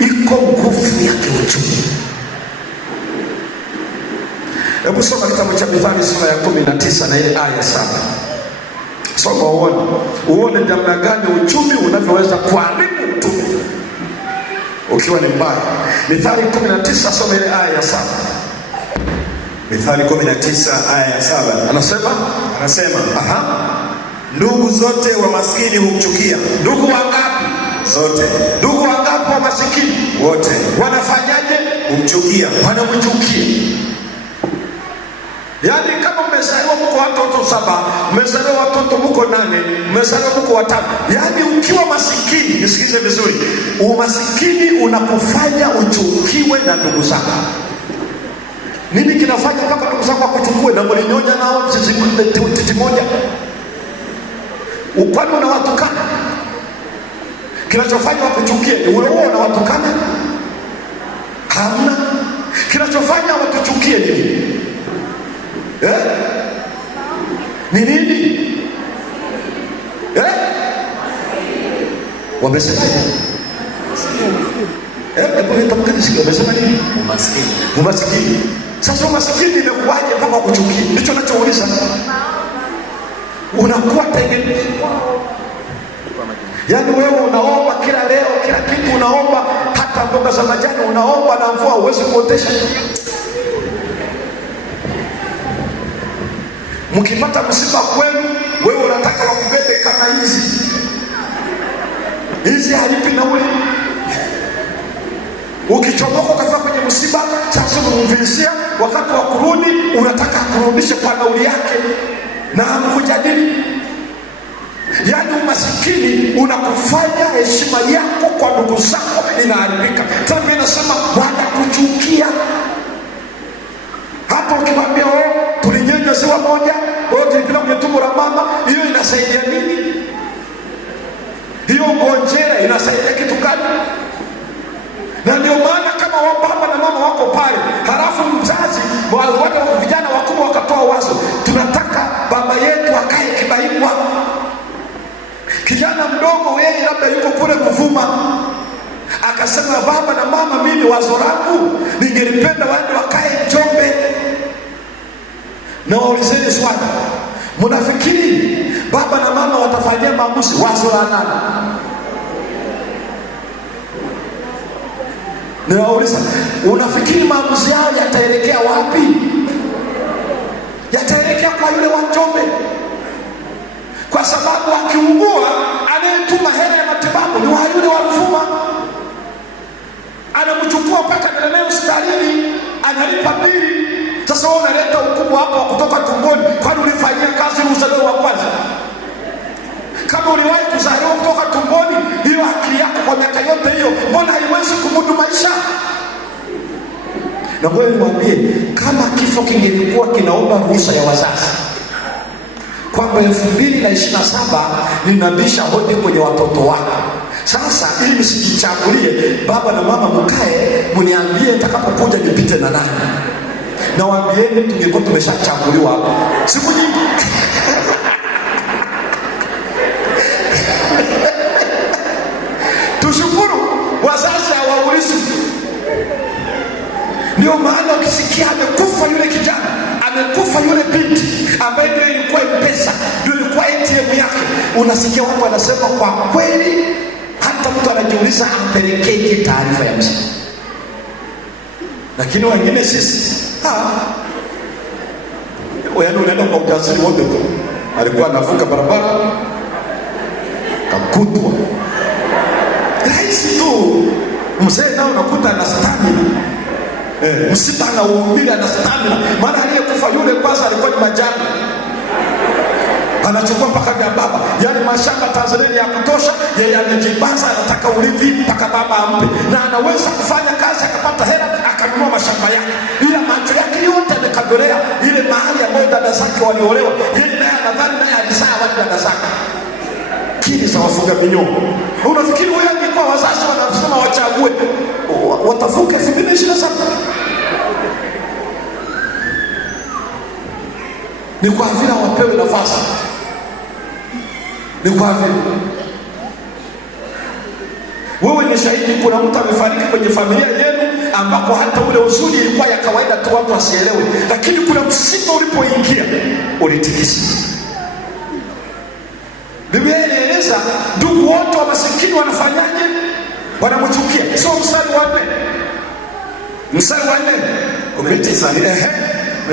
iko nguvu ya kiuchumi. Hebu soma kitabu cha Mithali sura ya 19 na ile aya 7. Soma uone namna gani uchumi unavyoweza kuharibu utume ukiwa ni mbaya. Mithali 19, soma ile aya ya 7. Mithali 19 aya ya 7. Anasema ndugu zote wa maskini humchukia. Ndugu wangapi? Zote. Ndugu wangapi wa maskini? Wote. Wanafanyaje? Humchukia. Wanamchukia. Yaani kama mmezaliwa mko watoto 7, mmezaliwa watoto mko 8, mmezaliwa mko 5. Yaani ukiwa masikini, nisikize vizuri, umasikini unakufanya uchukiwe na ndugu zako. Nini kinafanya mpaka ndugu zako wakuchukue na mlinyonya nao titi moja? Ukwani unawatukana? Kinachofanya wakuchukie ni ule unawatukana? Hamna. Kinachofanya wakuchukie ni nini? Ni nini? Wamesemaje? Wamesema nini? Umaskini. Sasa umaskini imekuwaje mpaka kuchukia? Ndicho nachouliza. Unakuwa tenge. Yaani wewe unaomba kila leo, kila kitu unaomba, hata hata mboga za majani unaomba na mvua huwezi kuotesha. Mkipata msiba kwenu, wewe unataka wakubebe kama hizi halipi nauli. Ukichomoka ukafika kwenye msiba, sasa unamvizia, wakati wa kurudi unataka kurudishe kwa nauli yake na hamkujadili. Yaani umasikini unakufanya heshima yako kwa ndugu zako inaharibika. Tena mimi nasema wanakuchukia. Hata ukimwambia tulinyenya ziwa moja, tulipita kwenye tumbo la mama, hiyo inasaidia nini? Hiyo ngonjera inasaidia kitu gani? Na ndio maana kama baba na mama wako pale, halafu mzazi wale vijana wakubwa wakatoa wazo, tunataka baba yetu akae Kibaigwa. Kijana mdogo yeye labda yuko kule Mvuma, akasema baba na mama, mimi wazo langu ningelipenda waende wakae Njombe. Na waulizeni swali, mnafikiri baba na mama watafanyia maamuzi wazo la nani? Ninawauliza, unafikiri maamuzi yao yataelekea wapi? Yataelekea kwa yule wa Njombe, kwa sababu akiugua anayetuma hela ya matibabu ni wa yule wa Mvuma. Anamchukua mpaka eneo hospitalini, analipa bili. Sasa wewe unaleta ukubwa hapo kutoka tumboni, kwani ulifanyia kazi uzalio wa kwanza? Kama uliwahi kuzaliwa kutoka tumboni, hiyo akili yako kwa miaka yote hiyo, mbona haiwezi kumudu maisha? Na wewe niwaambie, kama kifo kingelikuwa kinaomba ruhusa ya wazazi kwamba 2027 ninabisha hodi kwenye watoto wako, sasa ili msijichagulie baba na mama, mkae mniambie nitakapokuja nipite na nani, na waambieni tungekuwa tumeshachaguliwa hapo siku nyingi. Tushukuru wazazi hawaulizi. Ndio maana ukisikia amekufa yule kijana, amekufa yule binti ambaye ndio ilikuwa M-Pesa, ndio ilikuwa ATM yake, unasikia watu wanasema kwa kweli, hata mtu anajiuliza apelekeje taarifa ya msiba. Lakini wengine sisi yaani unaenda kwa ujasiri wote tu. Alikuwa anavuka barabara kakutwa rahisi tu. Mzee nao unakuta ana stamina, msiba na uumbile ana stamina. Maana aliyekufa yule kwanza alikuwa ni majani, anachukua mpaka vya baba. Yaani mashamba Tanzania ya kutosha, yeye amejibaza, anataka urithi mpaka baba ampe, na anaweza kufanya kazi akapata hela akanunua mashamba yake, ila macho yake yote amekadolea ile mahali ambayo dada zake waliolewa. Yeye naye anadhani naye alizaa wale dada zake. Kili za wafuga minyoo. Unafikiri wewe angekuwa wazazi wanasema wachague watavuka 2027? Ni kwa vile wapewe nafasi. Ni kwa vile wewe ni shahidi, kuna mtu amefariki kwenye familia yenu ambako hata ule uzuri ilikuwa ya kawaida tu, watu wasielewe, lakini kuna msiba ulipoingia ulitikisa. Biblia inaeleza ndugu wote wa masikini wanafanyaje? Wanamchukia. Sio mstari wa 4. Mstari wa 4.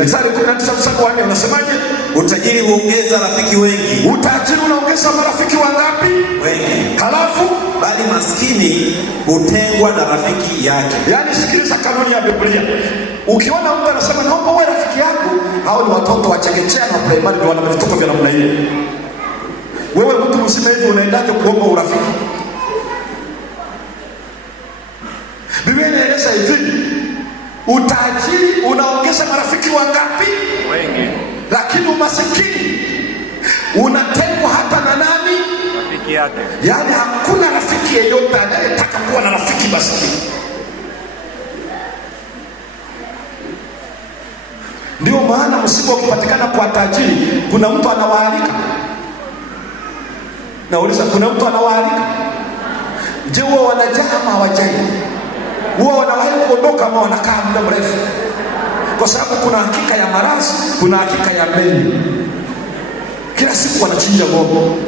Mstari 19 mstari wa 4 unasemaje? Utajiri huongeza rafiki wengi. Utajiri unaongeza marafiki wangapi? Wengi. Halafu bali maskini hutengwa na rafiki yake. Yaani sikiliza kanuni ya Biblia. Ukiona mtu anasema naomba uwe rafiki yangu, hao ni watoto wa chekechea na primary ndio wana vituko vya namna hiyo. Wewe mtu mzima hivi unaendaje kuomba urafiki? Biblia inaeleza hivi, utajiri unaongeza marafiki wangapi? Wengi. Lakini umasikini unatengwa hata na nani? Rafiki yake. Yaani hakuna rafiki yeyote anayetaka kuwa na rafiki masikini. Ndio maana msiba ukipatikana kwa tajiri, kuna mtu anawaalika. Nauliza, kuna mtu anawaalika? Je, huwa wanajaa ama hawajai? Huwa wanawahi kuondoka ama wanakaa muda mrefu? Kwa sababu kuna hakika ya marazi, kuna hakika ya meni. Kila siku wanachinja ng'ombe.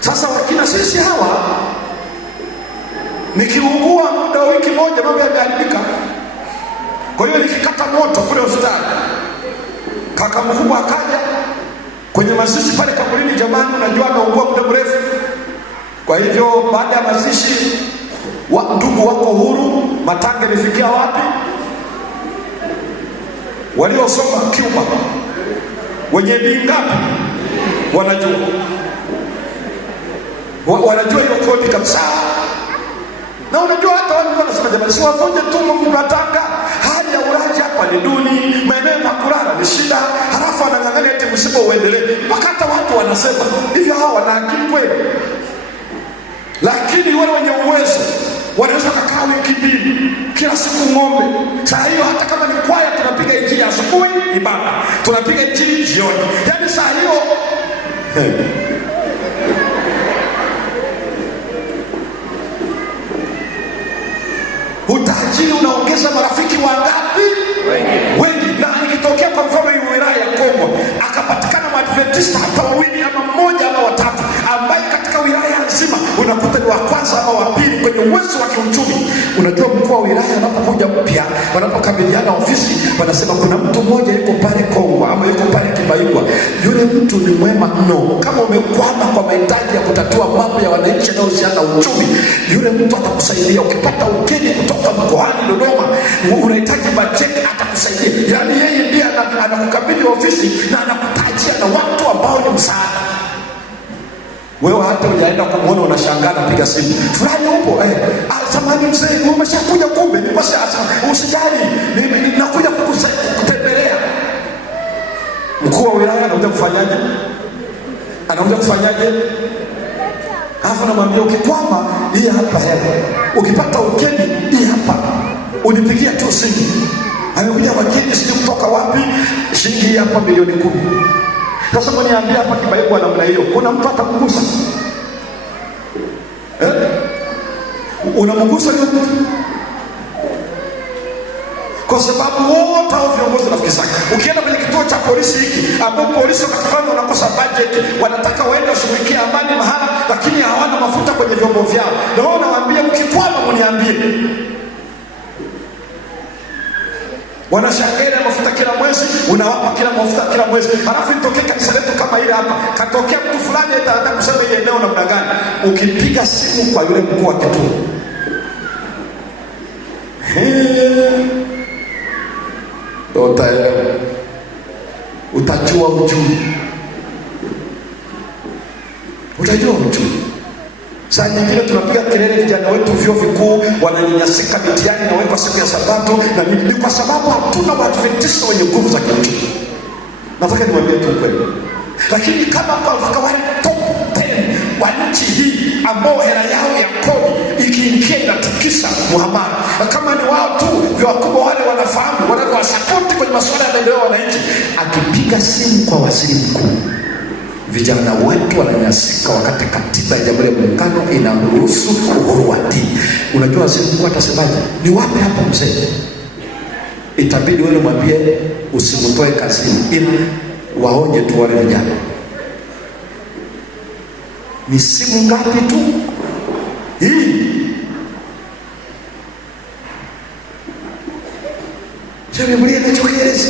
Sasa wakina sisi hawa Nikiugua muda wa wiki moja mambo yameharibika. Kwa hiyo nikikata moto kule hospitali, kaka mkubwa akaja kwenye mazishi pale kaburini, jamani, unajua ameugua muda mrefu. Kwa hivyo baada ya mazishi ndugu wako huru. Matanga imefikia wapi? Waliosoma Cuba wenye dini ngapi wanajua hiyo kodi kabisa. Na unajua hata watu wanasema jamani, si wavunje tu Matanga, hali ya ulaji hapa ni duni, maeneo ya kulala ni shida, halafu anang'ang'ania eti msiba uendelee. Mpaka hata watu wanasema hivyo, hawa wana akili kweli? Lakini wale wenye uwezo wanaweza kukaa wiki mbili kila siku ng'ombe. Saa hiyo hata kama ni kwaya, tunapiga injili asubuhi ibada, tunapiga injili jioni. Yaani saa hiyo utajiri unaongeza marafiki wangapi? Wengi. Na nikitokea kwa mfano hii wilaya ya Kongwa akapatikana Mwadventista hata wawili ama mmoja ama watatu, ambaye katika wilaya nzima unakuta ni wa kwanza ama wa pili kwenye uwezo wa kiuchumi. Unajua mkuu wa wilaya anapokuja mpya, wanapokabiliana ofisi, wanasema kuna mtu mmoja yuko pale Kongwa ama yuko pale Kibayugwa, yule mtu ni mwema mno. Kama umekwama kwa mahitaji ya kutatua mambo ya wananchi yanayohusiana na uchumi, yule mtu atakusaidia. Ukipata ugeni kutoka mkoani Dodoma, unahitaji bajeti, atakusaidia. Yaani yeye ndiye anakukabidhi ofisi na anakutajia na watu ambao ni msaada. Wewe hata hujaenda kumuona unashangaa, napiga simu, fulani upo? Zamani mzee, umeshakuja kumbe? Niko sasa, usijali, nakuja kukutembelea. Mkuu wa wilaya anakuja kufanyaje? Alafu namwambia ukikwama, hii hapa hela. Ukipata ukeni, hii hapa. Unipigia tu simu. Amekuja wageni sijui kutoka wapi, shilingi hapa milioni 10. Sasa mwaniambia hapa Kibayugwa namna hiyo, kuna mtu atakugusa? Unamgusa yule mtu? Kwa sababu wote hao viongozi rafiki zake. Ukienda kwenye kituo cha polisi hiki, ambapo polisi wakifanya wanakosa budget, wanataka waende washughulikie amani mahala, lakini hawana mafuta kwenye vyombo vyao. Na wao nawaambia mkikwama mniambie. Wanashangaa mafuta kila mwezi, unawapa kila mafuta kila mwezi. Halafu itokee kanisa letu kama ile hapa, katokea mtu fulani anataka kusema ile eneo namna gani, ukipiga simu kwa yule mkuu wa kituo, utajua uchumi. Saa nyingine tunapiga kelele, vijana wetu vyuo vikuu wananyanyasika, mitihani inawekwa siku ya Sabato, na ni kwa sababu hatuna Waadventista wenye nguvu za kiuchumi. Nataka niwaambie tu kweli. Lakini kama kwa wale top 10 wa nchi hii ambao hela yao ya kodi ikiingia inatikisa muhamara, kama ni wao tu vya wakubwa wale wanafahamu, wanawasapoti kwenye masuala ya maendeleo ya wananchi, akipiga simu kwa waziri mkuu, vijana wetu wananyanyasika, wakati katiba ya Jamhuri ya Muungano inaruhusu uhuru wa dini. Unajua waziri mkuu atasemaje? Ni wapi hapa mzee? Itabidi wewe mwambie usimtoe kazini, ili waonye tu wale vijana. Ni simu ngapi tu hii? Biblia inachokieleza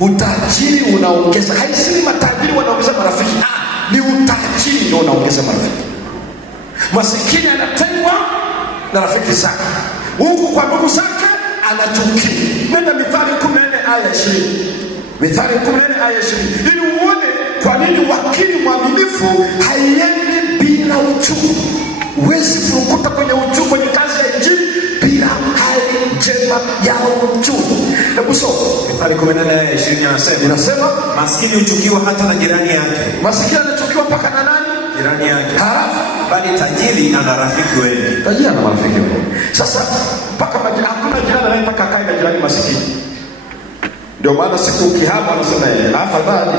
utajiri unaongeza. Haisemi matajiri wanaongeza marafiki, ni utajiri ndio unaongeza marafiki. Masikini anatengwa na rafiki zake, huku kwa ndugu zake anachukia. Nenda Mithali 14 aya 20. Mithali 14 aya 20, ili uone kwa nini wakili mwaminifu haiendi bila uchungu. Huwezi furukuta kwenye uchungu kwenye kazi ya injili bila hali njema ya uchungu. Hebu soma Mithali 14 aya 20, inasema maskini huchukiwa hata na jirani yake. Maskini anachukiwa mpaka na nani? Jirani yake. Halafu bali tajiri ana rafiki wengi. Tajiri ana marafiki wengi. Sasa mpaka hakuna jirani anayetaka kae na jirani maskini. Ndio maana siku ukihama anasema afadhali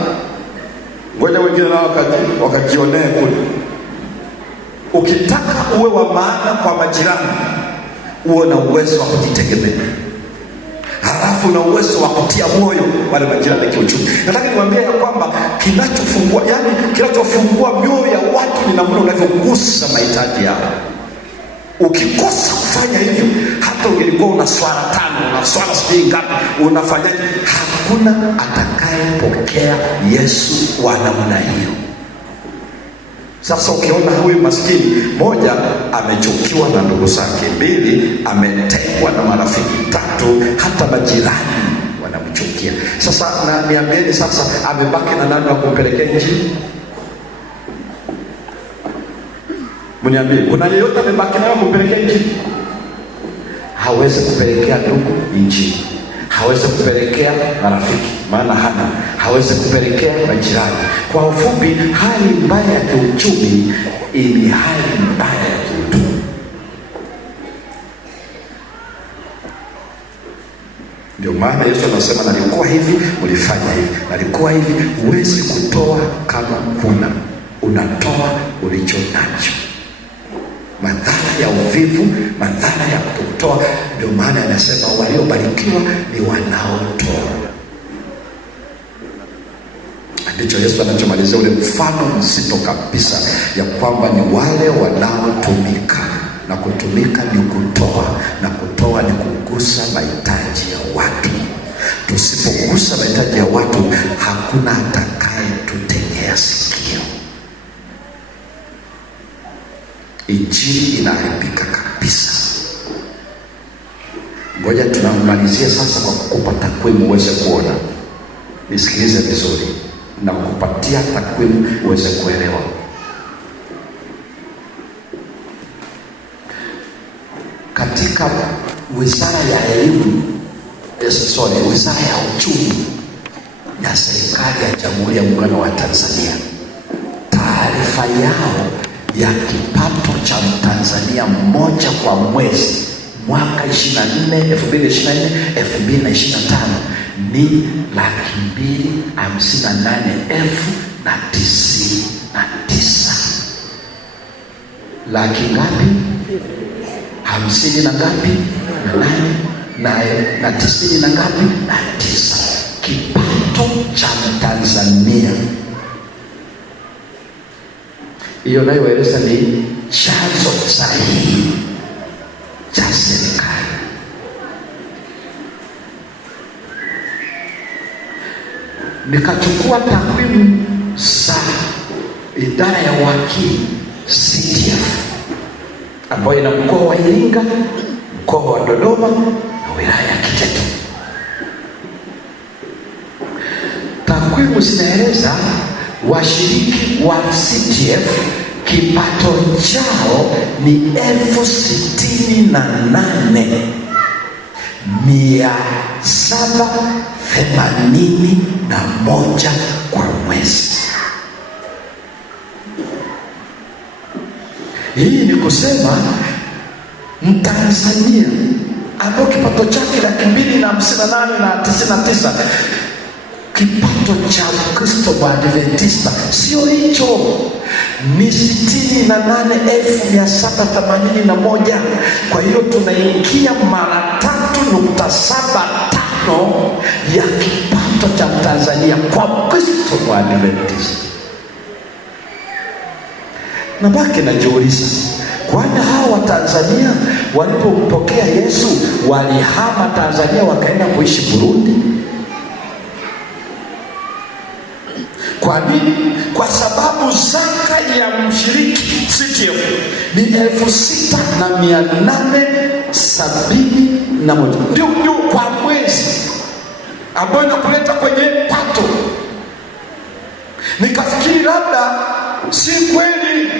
ngoja wengine nao wakajionee kule. Ukitaka uwe wa maana kwa majirani, uwe na uwezo wa kujitegemea, halafu na uwezo wa kutia moyo wale majirani kiuchumi. Nataka niwaambie ya kwamba kinachofungua mioyo ya watu ni namna unavyogusa mahitaji yao. Ukikosa kufanya hivyo, hata ungelikuwa una swala 5, una swala sijui ngapi, unafanyaje, hakuna atakayepokea Yesu wa namna hiyo. Sasa ukiona huyu maskini, 1, amechukiwa na ndugu zake, 2, ametengwa na marafiki, 3, hata majirani wanamchukia. Sasa na niambieni, sasa amebaki na nani wa kumpelekea Injili? Mniambie, kuna yeyote amebaki nayo kumpelekea Injili? Hawezi kupelekea ndugu Injili, hawezi kupelekea marafiki, maana hana, hawezi kupelekea majirani. Kwa ufupi, hali mbaya ya kiuchumi ni hali mbaya ya kiutu. Ndio maana Yesu anasema, nalikuwa hivi ulifanya hivi, nalikuwa hivi. Huwezi kutoa kama huna, unatoa ulicho nacho. Madhara ya uvivu, madhara ya kutoa. Ndio maana anasema waliobarikiwa ni wanaotoa. Ndicho Yesu anachomalizia ule mfano mzito kabisa, ya kwamba ni wale wanaotumika, na kutumika ni kutoa, na kutoa ni kugusa mahitaji ya watu. Tusipogusa mahitaji ya watu, hakuna atakaye tutegea sikio. Injili inaharibika kabisa. Ngoja tunamalizia sasa kwa kukupa takwimu uweze kuona. Nisikilize vizuri, na kukupatia takwimu uweze kuelewa. Katika wizara ya elimu, wizara ya uchumi ya serikali ya Jamhuri ya Muungano wa Tanzania, taarifa yao ya kipato cha Mtanzania mmoja kwa mwezi mwaka 2024 ni 258,099. Laki ngapi? 50 na ngapi? Na 90 na ngapi? Na 9. Kipato cha Mtanzania. Hiyo nayoeleza ni chanzo sahihi cha serikali. Nikachukua takwimu za idara ya wakili CTF, ambayo ina mkoa wa Iringa, mkoa wa Dodoma na wilaya ya Kiteto. Takwimu zinaeleza washiriki wa CTF kipato chao ni 68,781 kwa mwezi. Hii ni kusema Mtanzania ambaye kipato chake 258,099, kipato cha Kristo Waadventista sio hicho, ni 68,781. Kwa hiyo tunaingia mara 3.75 ya kipato cha Tanzania kwa Kristo Waadventista. Na baki najiuliza, kwani hawa Watanzania walipompokea Yesu walihama Tanzania wakaenda kuishi Burundi? Kwa nini? Kwa sababu zaka ya mshiriki CTF ni 6,871 ndio kwa mwezi, ambayo inakuleta kwenye pato. Nikafikiri labda si kweli,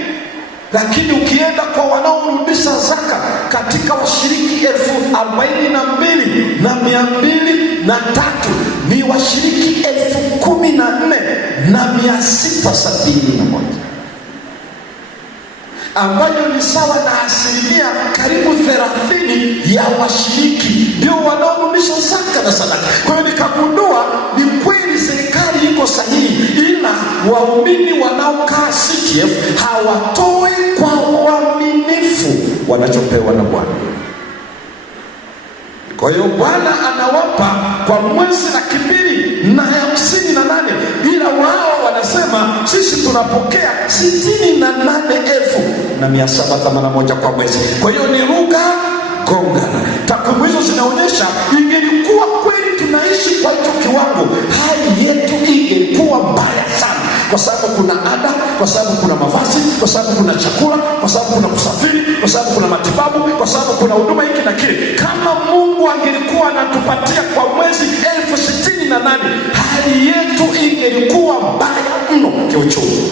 lakini ukienda kwa wanaorudisha zaka katika washiriki 42,203 ni washiriki 14,671, ambayo ni sawa na asilimia karibu 30 ya washiriki ndio wanaorudisha zaka na sadaka. Kwa hiyo nikagundua ni kweli serikali iko sahihi, ila waumini wanaokaa CTF hawatoi kwa uaminifu wanachopewa na Bwana. Kwa hiyo Bwana anawapa kwa mwezi 258, ila wao wanasema sisi tunapokea 68,000. 1,781 kwa mwezi. Kwa hiyo ni lugha gongana. Takwimu hizo zinaonyesha ingelikuwa kweli tunaishi kwa hicho kiwango, hali yetu ingelikuwa mbaya sana, kwa sababu kuna ada, kwa sababu kuna mavazi, kwa sababu kuna chakula, kwa sababu kuna kusafiri, kwa sababu kuna matibabu, kwa sababu kuna huduma hiki na kile. Kama Mungu angelikuwa anatupatia kwa mwezi 68,000, hali yetu ingelikuwa mbaya mno kiuchumi.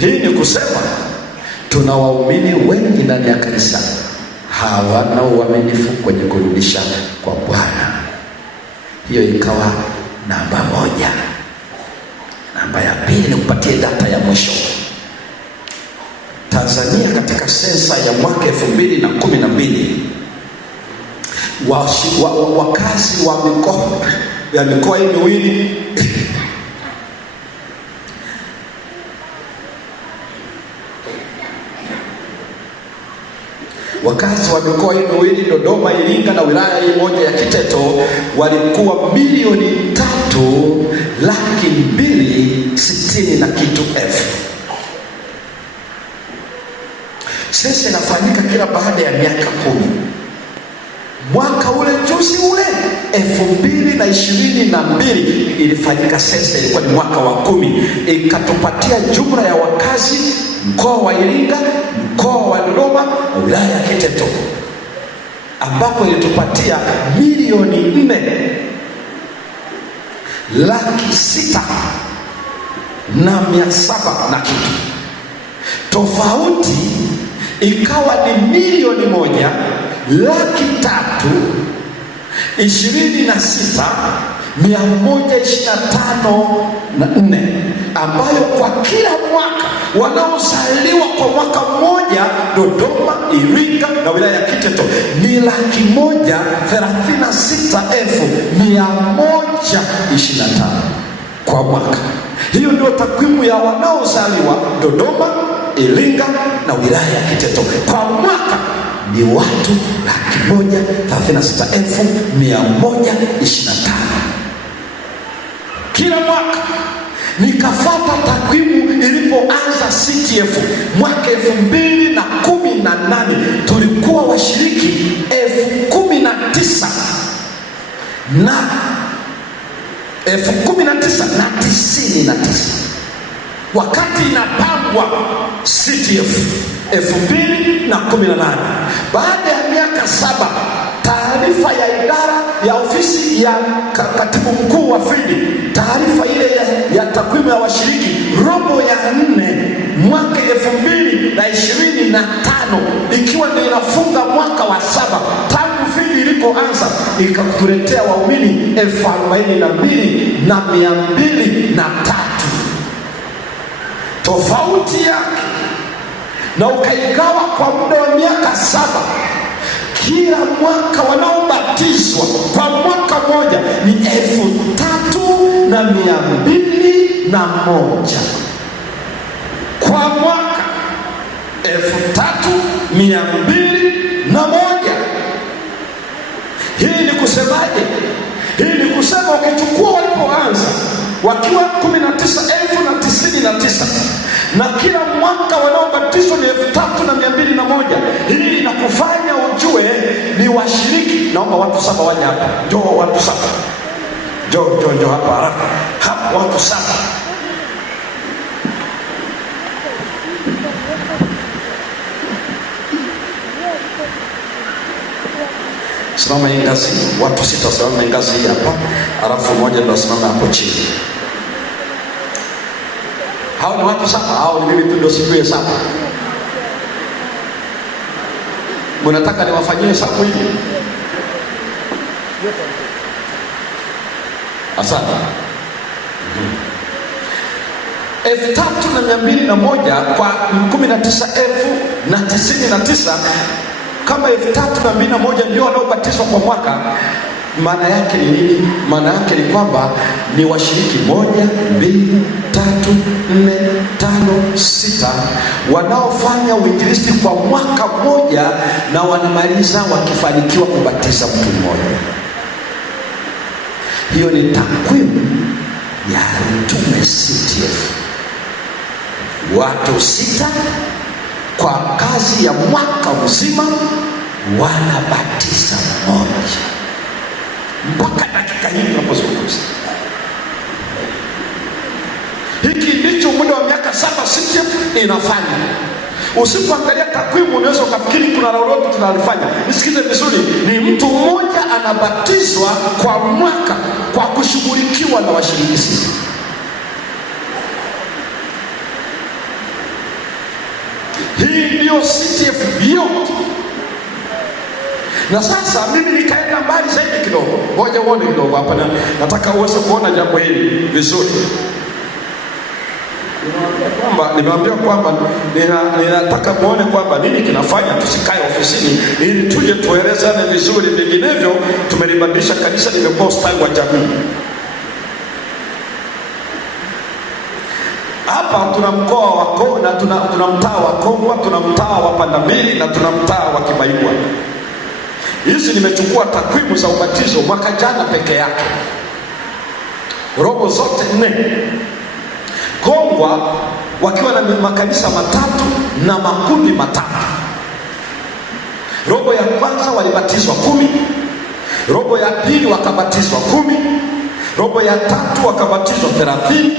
Hii ni kusema tuna waumini wengi ndani ya kanisa hawana uaminifu kwenye kurudisha kwa Bwana. Hiyo ikawa namba moja. Namba ya pili ni kupatia data ya mwisho. Tanzania katika sensa ya mwaka 2012 wakazi wa mikoa hii miwili wakazi wa mikoa hii miwili, Dodoma, Iringa na wilaya hii moja ya Kiteto, walikuwa 3,260,000 na kitu elfu. Sasa inafanyika kila baada ya miaka 10. Mwaka ule juzi ule 2022 ilifanyika sensa, ilikuwa ni mwaka wa 10, ikatupatia jumla ya wakazi mkoa wa Iringa, mkoa wa Dodoma na wilaya ya Kiteto, ambapo ilitupatia 4,600,700 na kitu. Tofauti ikawa ni 1,326,125,400, ambayo kwa kila mwaka wanaozaliwa kwa mwaka mmoja Dodoma, Iringa na wilaya ya Kiteto ni 136,125 kwa mwaka. Hiyo ndio takwimu ya wanaozaliwa Dodoma, Iringa na wilaya ya Kiteto kwa mwaka, ni watu 136,125 kila mwaka. Nikafuata takwimu ilipoanza CTF mwaka 2018, tulikuwa washiriki 19,099 wakati inapangwa CTF 2018. Baada ya miaka 7, taarifa ya idara ya ofisi ya katibu mkuu wa fidi, taarifa ile ya takwimu ya washiriki robo ya 4 mwaka 2025, ikiwa ndio inafunga mwaka wa 7 tangu fidi ilipoanza, ikakuletea waumini 42,203. Tofauti yake na ukaigawa kwa muda wa miaka 7, kila mwaka wanaobatizwa kwa mwaka mmoja ni 3,201 kwa mwaka, 3,201. Hii ni kusemaje? Hii ni kusema ukichukua walipoanza wakiwa 19,099 na kila mwaka wanaobatizwa ni 3,201, hii inakufanya ujue ni washiriki. Naomba watu 7 waje hapa. Njoo watu 7. Njoo hapa haraka. Hapa watu 7. Simama hii ngazi, watu 6 simama ngazi hii hapa, alafu mmoja ndio simama hapo chini. Hao ni watu 7, hao ni mimi tu ndio sikuye 7. Mnataka niwafanyie hesabu hii? Asante. 3,201 kwa 19,099, kama 3,201 ndio wanaobatizwa kwa mwaka. Maana yake ni nini? Maana yake ni kwamba ni washiriki 1, 2, 3, 4, 5, 6 wanaofanya uinjilisti kwa mwaka mmoja, na wanamaliza wakifanikiwa kubatiza mtu mmoja. Hiyo ni takwimu ya mtume CTF. watu 6 kwa kazi ya mwaka mzima wanabatiza mmoja. Mpaka dakika hii tunapozungumza, hiki ndicho muda wa miaka 7 CTF inafanya. Usipoangalia takwimu unaweza ukafikiri kuna lolote tunalifanya. Nisikize vizuri, ni mtu mmoja anabatizwa kwa mwaka kwa kushughulikiwa na washiriki 6. Hii ndio CTF yote. Na sasa mimi nikaenda mbali zaidi kidogo. Ngoja uone kidogo hapa, nataka uweze kuona jambo hili vizuri. Nimeambia kwamba ninataka muone kwamba nini kinafanya tusikae ofisini, ili tuje tuelezane vizuri, vinginevyo tumelibadilisha kanisa, limekuwa ustawi wa jamii. Hapa tuna mkoa wa Kongwa, tuna mtaa wa Kongwa, tuna mtaa wa Pandambili na tuna mtaa wa Kibaigwa. Hizi nimechukua takwimu za ubatizo mwaka jana peke yake, robo zote 4. Kongwa wakiwa na makanisa 3 na makundi 3. Robo ya kwanza walibatizwa 10, robo ya pili wakabatizwa 10, robo ya tatu wakabatizwa 30,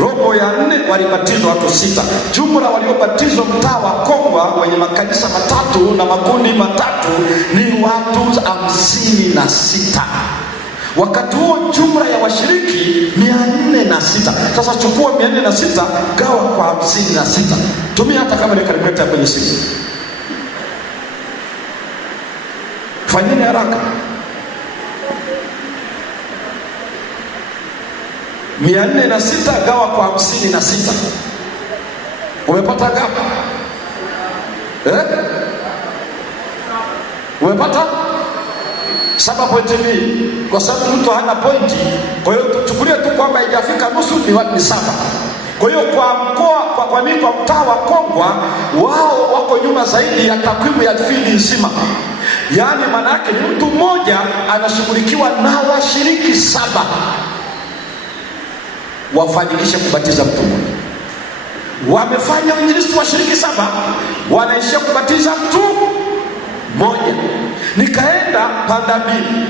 robo ya 4 walibatizwa watu 6. Jumla waliobatizwa mtaa wa Kongwa wenye makanisa 3 na makundi 3 ni watu 56. Wakati huo jumla ya washiriki 406. Sasa chukua 406 gawa kwa 56. Tumia hata kama ni calculator kwenye simu. Fanyeni haraka. 406 gawa kwa 56. Umepata ngapi? Umepata 7.2, kwa sababu mtu hana pointi. Kwa hiyo tuchukulie tu kwamba haijafika nusu, ni 7. Kwa hiyo kwa mkoa, kwa mtaa wa Kongwa, wao wako nyuma zaidi ya takwimu ya fili nzima. Yaani maana yake ni mtu mmoja anashughulikiwa na washiriki 7 wafanikishe kubatiza mtu mmoja. Wamefanya uinjilisti washiriki 7, wanaishia kubatiza mtu mmoja. Nikaenda Pandambili.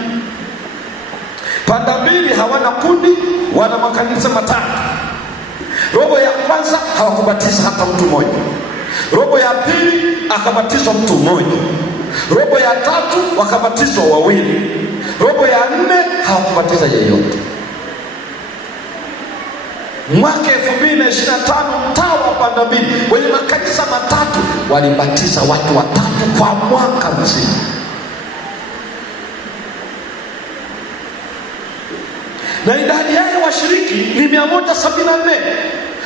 Pandambili hawana kundi, wana makanisa 3. Robo ya kwanza hawakubatiza hata mtu mmoja. Robo ya pili akabatizwa mtu mmoja. Robo ya tatu wakabatizwa 2. Robo ya 4 hawakubatiza yeyote. Mwaka 2025 mtaa wa Pandambili wenye makanisa 3 walibatiza watu 3 kwa mwaka mzima. Na idadi yao washiriki ni 174.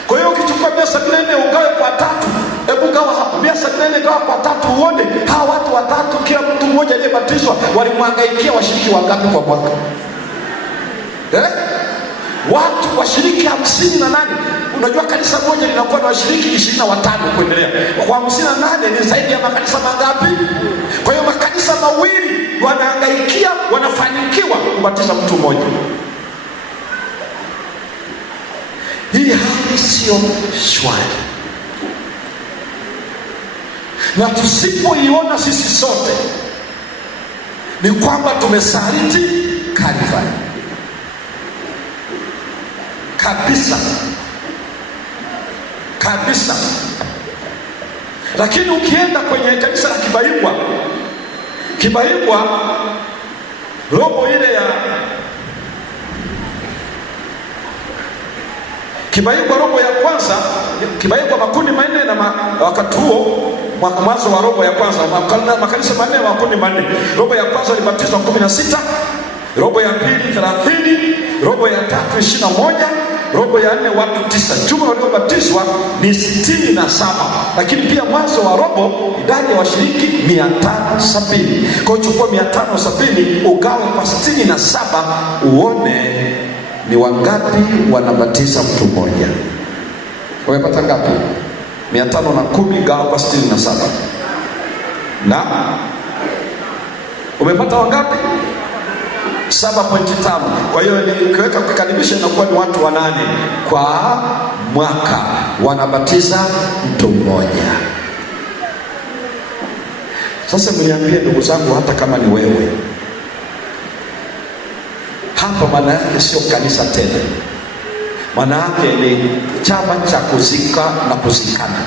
Kwa hiyo ukichukua 174 ugawe kwa 3, hebu gawa hapo 174 gawa kwa 3 uone hawa watu 3, kila mtu mmoja aliyebatizwa walimhangaikia washiriki wangapi kwa mwaka? Watu washiriki 58. Unajua kanisa moja linakuwa na washiriki 25 kuendelea. Kwa 58 ni zaidi ya makanisa mangapi? Kwa hiyo makanisa 2 wanahangaikia, wanafanikiwa kubatiza mtu mmoja. Hii hali sio shwari, na tusipoiona sisi sote ni kwamba tumesaliti Kalvari kabisa kabisa. Lakini ukienda kwenye kanisa la Kibaigwa, robo ile ya Kibaigwa, robo ya kwanza, Kibaigwa makundi 4 na wakati huo mwanzo wa robo ya kwanza makanisa 4 makundi 4. Robo ya kwanza ilibatizwa 16, robo ya pili 30, robo ya tatu 21, robo ya 4 watu 9. Jumla waliobatizwa ni 67. Lakini pia mwanzo wa robo idadi ya washiriki 570. Kwa hiyo chukua 570 ugawe kwa 67 uone ni wangapi wanabatiza mtu mmoja. Umepata ngapi? 510 gawa kwa 67. Na umepata wangapi? 7.5. Kwa hiyo nikiweka kukaribisha inakuwa ni watu 8 kwa mwaka wanabatiza mtu mmoja. Sasa mniambie ndugu zangu, hata kama ni wewe hapa, maana yake sio kanisa tena, maana yake ni chama cha kuzika na kuzikana.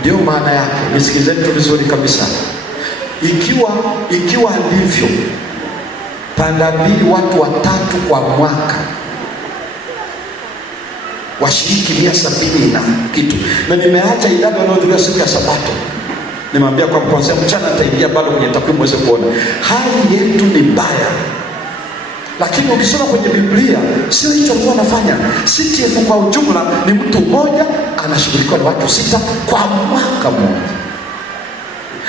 Ndio maana yake. Nisikizeni tu vizuri kabisa. Ikiwa ndivyo, panda mbili watu 3 kwa mwaka washiriki 170 na kitu, na nimeacha idadi wanaohudhuria siku ya Sabato. Nimeambia kwa kuanzia mchana nitaingia bado kwenye takwimu mweze kuona hali yetu ni mbaya. Lakini ukisoma kwenye Biblia sio hicho alikuwa anafanya. CTF kwa ujumla ni mtu mmoja anashughulikiwa na watu 6 kwa mwaka mmoja.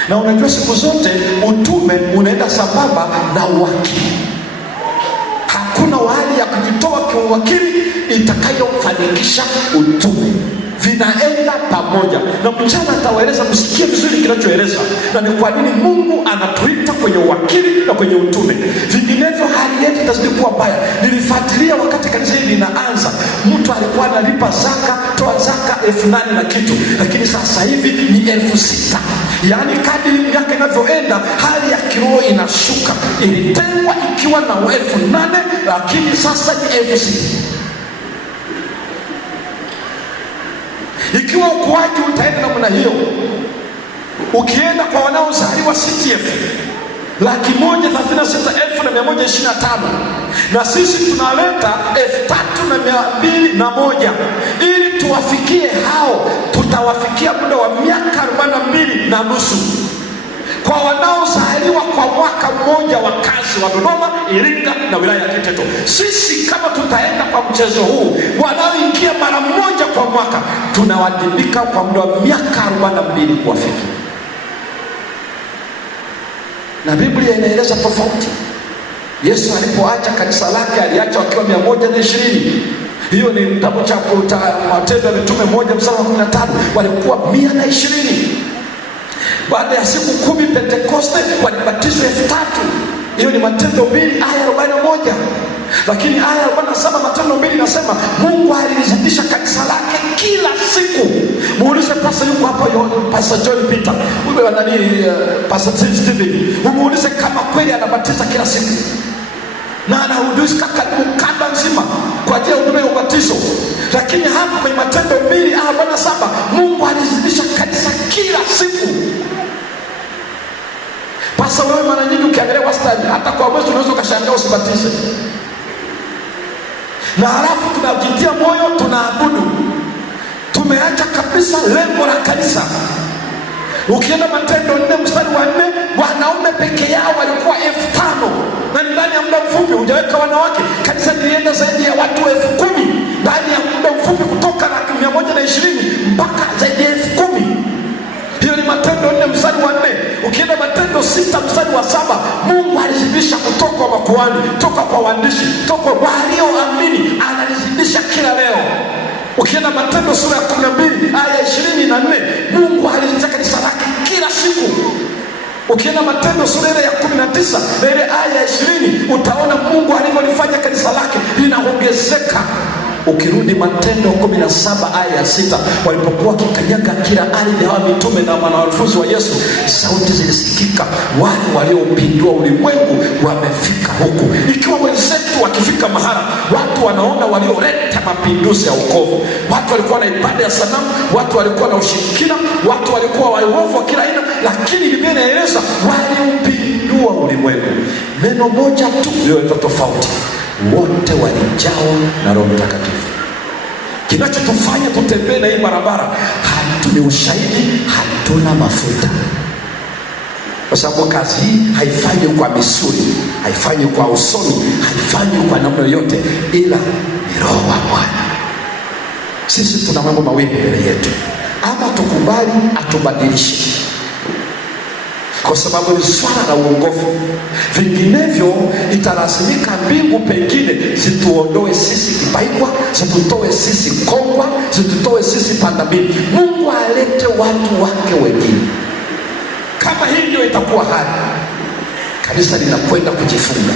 Na unajua siku zote utume unaenda sambamba na uwakili. Hakuna hali ya kujitoa kwa uwakili itakayofanikisha utume. Vinaenda pamoja. Na mchana atawaeleza, msikie vizuri kinachoeleza na ni kwa nini Mungu anatuita kwenye uwakili na kwenye utume. Vinginevyo hali yetu itazidi kuwa mbaya. Nilifuatilia wakati kanisa hili linaanza, mtu alikuwa analipa zaka, toa zaka 8,000 na kitu, lakini sasa hivi ni 6,000. Yaani kadri miaka inavyoenda hali ya kiroho inashuka. Ilitengwa ikiwa na 8,000 lakini sasa ni 6,000. Ikiwa ukuaji utaenda namna hiyo, ukienda kwa wanaozaliwa CTF 136,125 na sisi tunaleta 3,201 ili tuwafikie hao, tutawafikia muda wa miaka 42 na nusu. Kwa wanaozaliwa kwa mwaka mmoja, wakazi wa Dodoma, Iringa na wilaya ya Kiteto, sisi kama tutaenda kwa mchezo huu, wanaoingia mara moja kwa mwaka, tunawajibika kwa muda wa miaka 42 kuwafikia. Na Biblia inaeleza tofauti. Yesu alipoacha kanisa lake aliacha wakiwa 120. Hiyo ni kitabu cha Matendo ya Mitume 1:15. Walikuwa 120. Baada ya siku 10 Pentekoste walibatizwa 3,000. Hiyo ni Matendo 2:41. Lakini aya 47 Matendo 2 inasema Mungu alizidisha kanisa lake kila siku. Muulize pasa yuko hapa, Pastor John Peter, huyo nani, Pastor Stephen, umuulize kama kweli anabatiza kila siku na anahudhuria karibu kanda nzima kwa ajili ya huduma ya ubatizo. Lakini hapa kwenye Matendo 2:47 Mungu alizidisha kanisa kila siku. Pasa wewe mara nyingi ukiangalia wastani hata kwa mwezi unaweza ukashangaa usibatize. Na halafu tunajitia moyo, tunaabudu, tumeacha kabisa lengo la kanisa. Ukienda Matendo 4:4, wanaume peke yao walikuwa 5,000, na ndani ya muda mfupi, hujaweka wanawake, kanisa lilienda zaidi ya watu 10,000 ndani ya muda mfupi, kutoka 120 mpaka zaidi ya 10,000. Hiyo ni Matendo 4:4. Ukienda Matendo 6:7, Mungu alizidisha kutoka kwa makuhani, toka kwa waandishi, toka walioamini, analizidisha kila leo. Ukienda Matendo sura ya 12 aya 24, Mungu alizidisha kanisa lake kila siku. Ukienda Matendo sura ya 19 na ile aya 20, utaona Mungu alivyolifanya kanisa lake linaongezeka. Ukirudi Matendo 17 aya 6, walipokuwa kikanyaga kila ardhi ya mitume na wanafunzi wa Yesu, sauti zilisikika, wale waliopindua ulimwengu wamefika huku. Ikiwa wenzetu wakifika mahala, watu wanaona walioleta mapinduzi ya wokovu. Watu walikuwa na ibada ya sanamu, watu walikuwa na ushirikina, watu walikuwa waovu wa kila aina, lakini Biblia inaeleza waliupindua ulimwengu. Neno moja tu ndio tofauti, wote walijawa na Roho Mtakatifu. Kinachotufanya tutembee na hii barabara, hatuna ushahidi, hatuna mafuta. Kwa sababu kazi hii haifanyi kwa misuli, haifanyi kwa usomi, haifanyi kwa namna yoyote, ila ni Roho wa Bwana. Sisi tuna mambo mawili mbele yetu, ama tukubali atubadilishe, kwa sababu ni swala la uongofu. Vinginevyo italazimika mbingu pengine zituondoe sisi Kibaigwa, zitutoe sisi Kongwa, zitutoe sisi Pandamini, Mungu alete watu wake wengine. Kama hii ndio itakuwa hali, kanisa linakwenda kujifunga.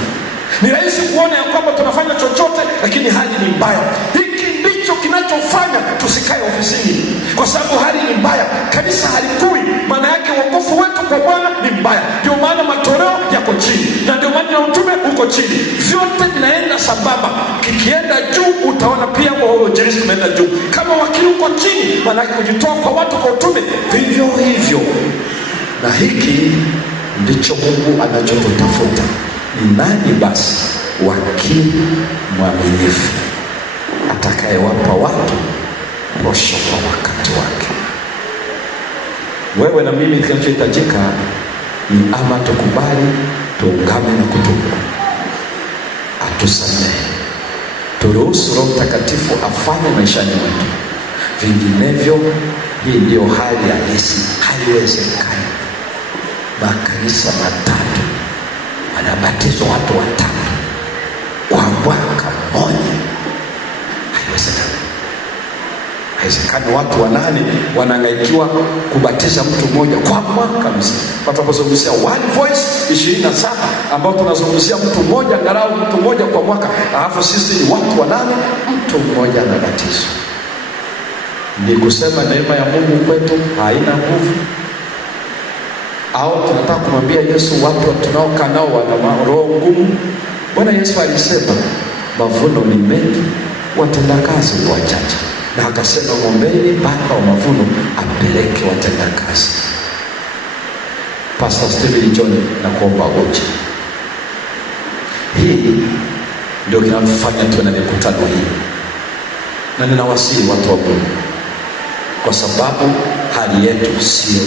Ni rahisi kuona ya kwamba tunafanya chochote, lakini hali ni mbaya. Hiki ndicho kinachofanya tusikae ofisini, kwa sababu hali ni mbaya. Kanisa halikui, maana yake wokovu wetu kwa Bwana ni mbaya. Ndio maana matoleo yako chini, na ndio maana utume uko chini. Vyote vinaenda sambamba. Kikienda juu, utaona pia uinjilisti umeenda juu. Kama wakili uko chini, maana yake kujitoa kwa watu kwa utume vivyo hivyo. Na hiki ndicho Mungu anachotutafuta. Ni nani basi wakili mwaminifu atakayewapa watu posho kwa wakati wake? Wewe na mimi, kinachohitajika ni ama tukubali, tuungame na kutubu, atusamehe, turuhusu Roho Mtakatifu afanye maishani mwetu. Vinginevyo, hii ndio hali halisi. Haiwezekani makanisa matatu wanabatizwa watu 5 kwa mwaka mmoja. Haiwezekani. Haiwezekani. Watu 8 wanangaikiwa kubatiza mtu mmoja kwa mwaka mzima. Tunapozungumzia one voice 27, ambao tunazungumzia mtu mmoja, angalau mtu mmoja kwa mwaka, alafu sisi ni watu 8, mtu mmoja anabatizwa. Ni kusema neema ya Mungu kwetu haina nguvu? Au tunataka kumwambia Yesu watu tunaokaa nao wana roho ngumu? Bwana Yesu alisema mavuno ni mengi, watendakazi ni wachache. Na akasema mwombeni Baba wa mavuno apeleke watendakazi. Pastor Stephen John, na kuomba uje. Hii ndio kinatufanya tuwe na mikutano hii. Na ninawasihi watu wa Mungu, kwa sababu hali yetu sio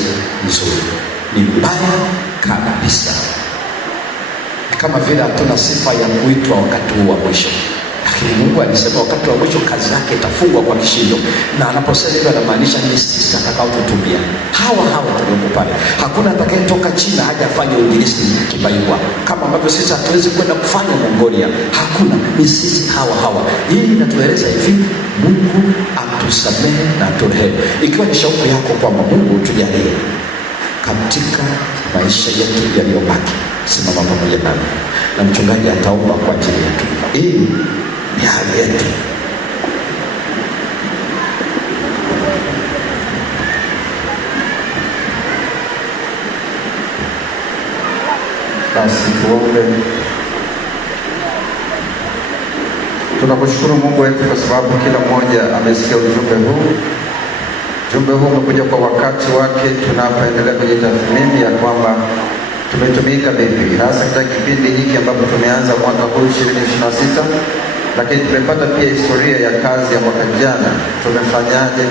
nzuri, ni mbaya kabisa. Kama vile hatuna sifa ya kuitwa wakati huu wa mwisho. Lakini Mungu alisema wakati wa mwisho kazi yake itafungwa kwa kishindo. Na anaposema hivyo anamaanisha ni sisi atakaotutumia. Hawa tulioko pale. Hakuna atakayetoka China haja afanye uinjilisti Kibaiwa. Kama ambavyo sisi hatuwezi kwenda kufanya Mongolia. Hakuna, ni sisi hawa. Hii inatueleza hivi, Mungu atusamehe na aturehemu. Ikiwa ni shauku yako kwamba Mungu tujalie katika maisha yetu yaliyobaki, simama pamoja nami na mchungaji ataomba kwa ajili yetu. Hii ni hali yetu. Basi tuombe. Tunakushukuru Mungu wetu kwa sababu kila mmoja amesikia ujumbe huu. Ujumbe huu umekuja kwa wakati wake, tunapoendelea kujitathmini ya kwamba tumetumika vipi, hasa katika kipindi hiki ambapo tumeanza mwaka huu 2026, lakini tumepata pia historia ya kazi ya mwaka jana. Tumefanyaje,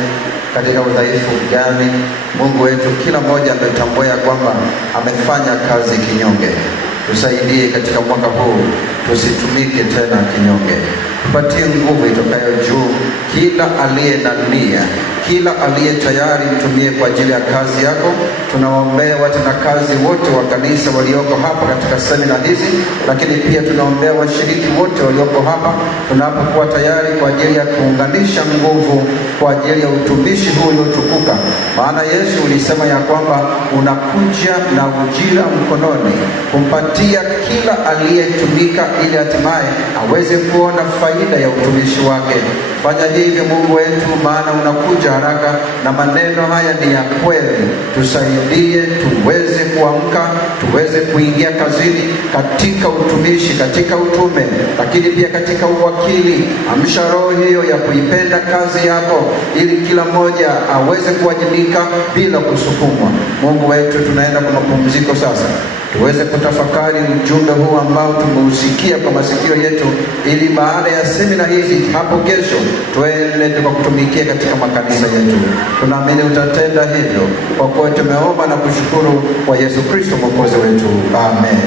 katika udhaifu gani? Mungu wetu, kila mmoja ametambua ya kwamba amefanya kazi kinyonge. Tusaidie katika mwaka huu, tusitumike tena kinyonge. Tupatie nguvu itokayo juu. Kila aliye na nia, kila aliye tayari mtumie kwa ajili ya kazi yako. Tunaombea watendakazi wote wa kanisa walioko hapa katika semina hizi, lakini pia tunaombea washiriki wote walioko hapa, tunapokuwa tayari kwa ajili ya kuunganisha nguvu kwa ajili ya utumishi huu uliotukuka. Maana Yesu ulisema ya kwamba unakuja na ujira mkononi kumpatia kila aliyetumika, ili hatimaye aweze kuona faida ya utumishi wake. Fanya hivyo Mungu wetu, maana unakuja haraka na maneno haya ni ya kweli. Tusaidie tuweze kuamka, tuweze kuingia kazini katika utumishi, katika utume, lakini pia katika uwakili. Amsha roho hiyo ya kuipenda kazi yako, ili kila mmoja aweze kuwajibika bila kusukumwa. Mungu wetu, tunaenda kwa mapumziko sasa, tuweze kutafakari ujumbe huu ambao tumeusikia kwa masikio yetu, ili baada ya semina hizi hapo kesho tuende kutumikia katika makanisa yetu. Tunaamini utatenda hivyo, kwa kuwa tumeomba na kushukuru kwa Yesu Kristo mwokozi wetu. Amen.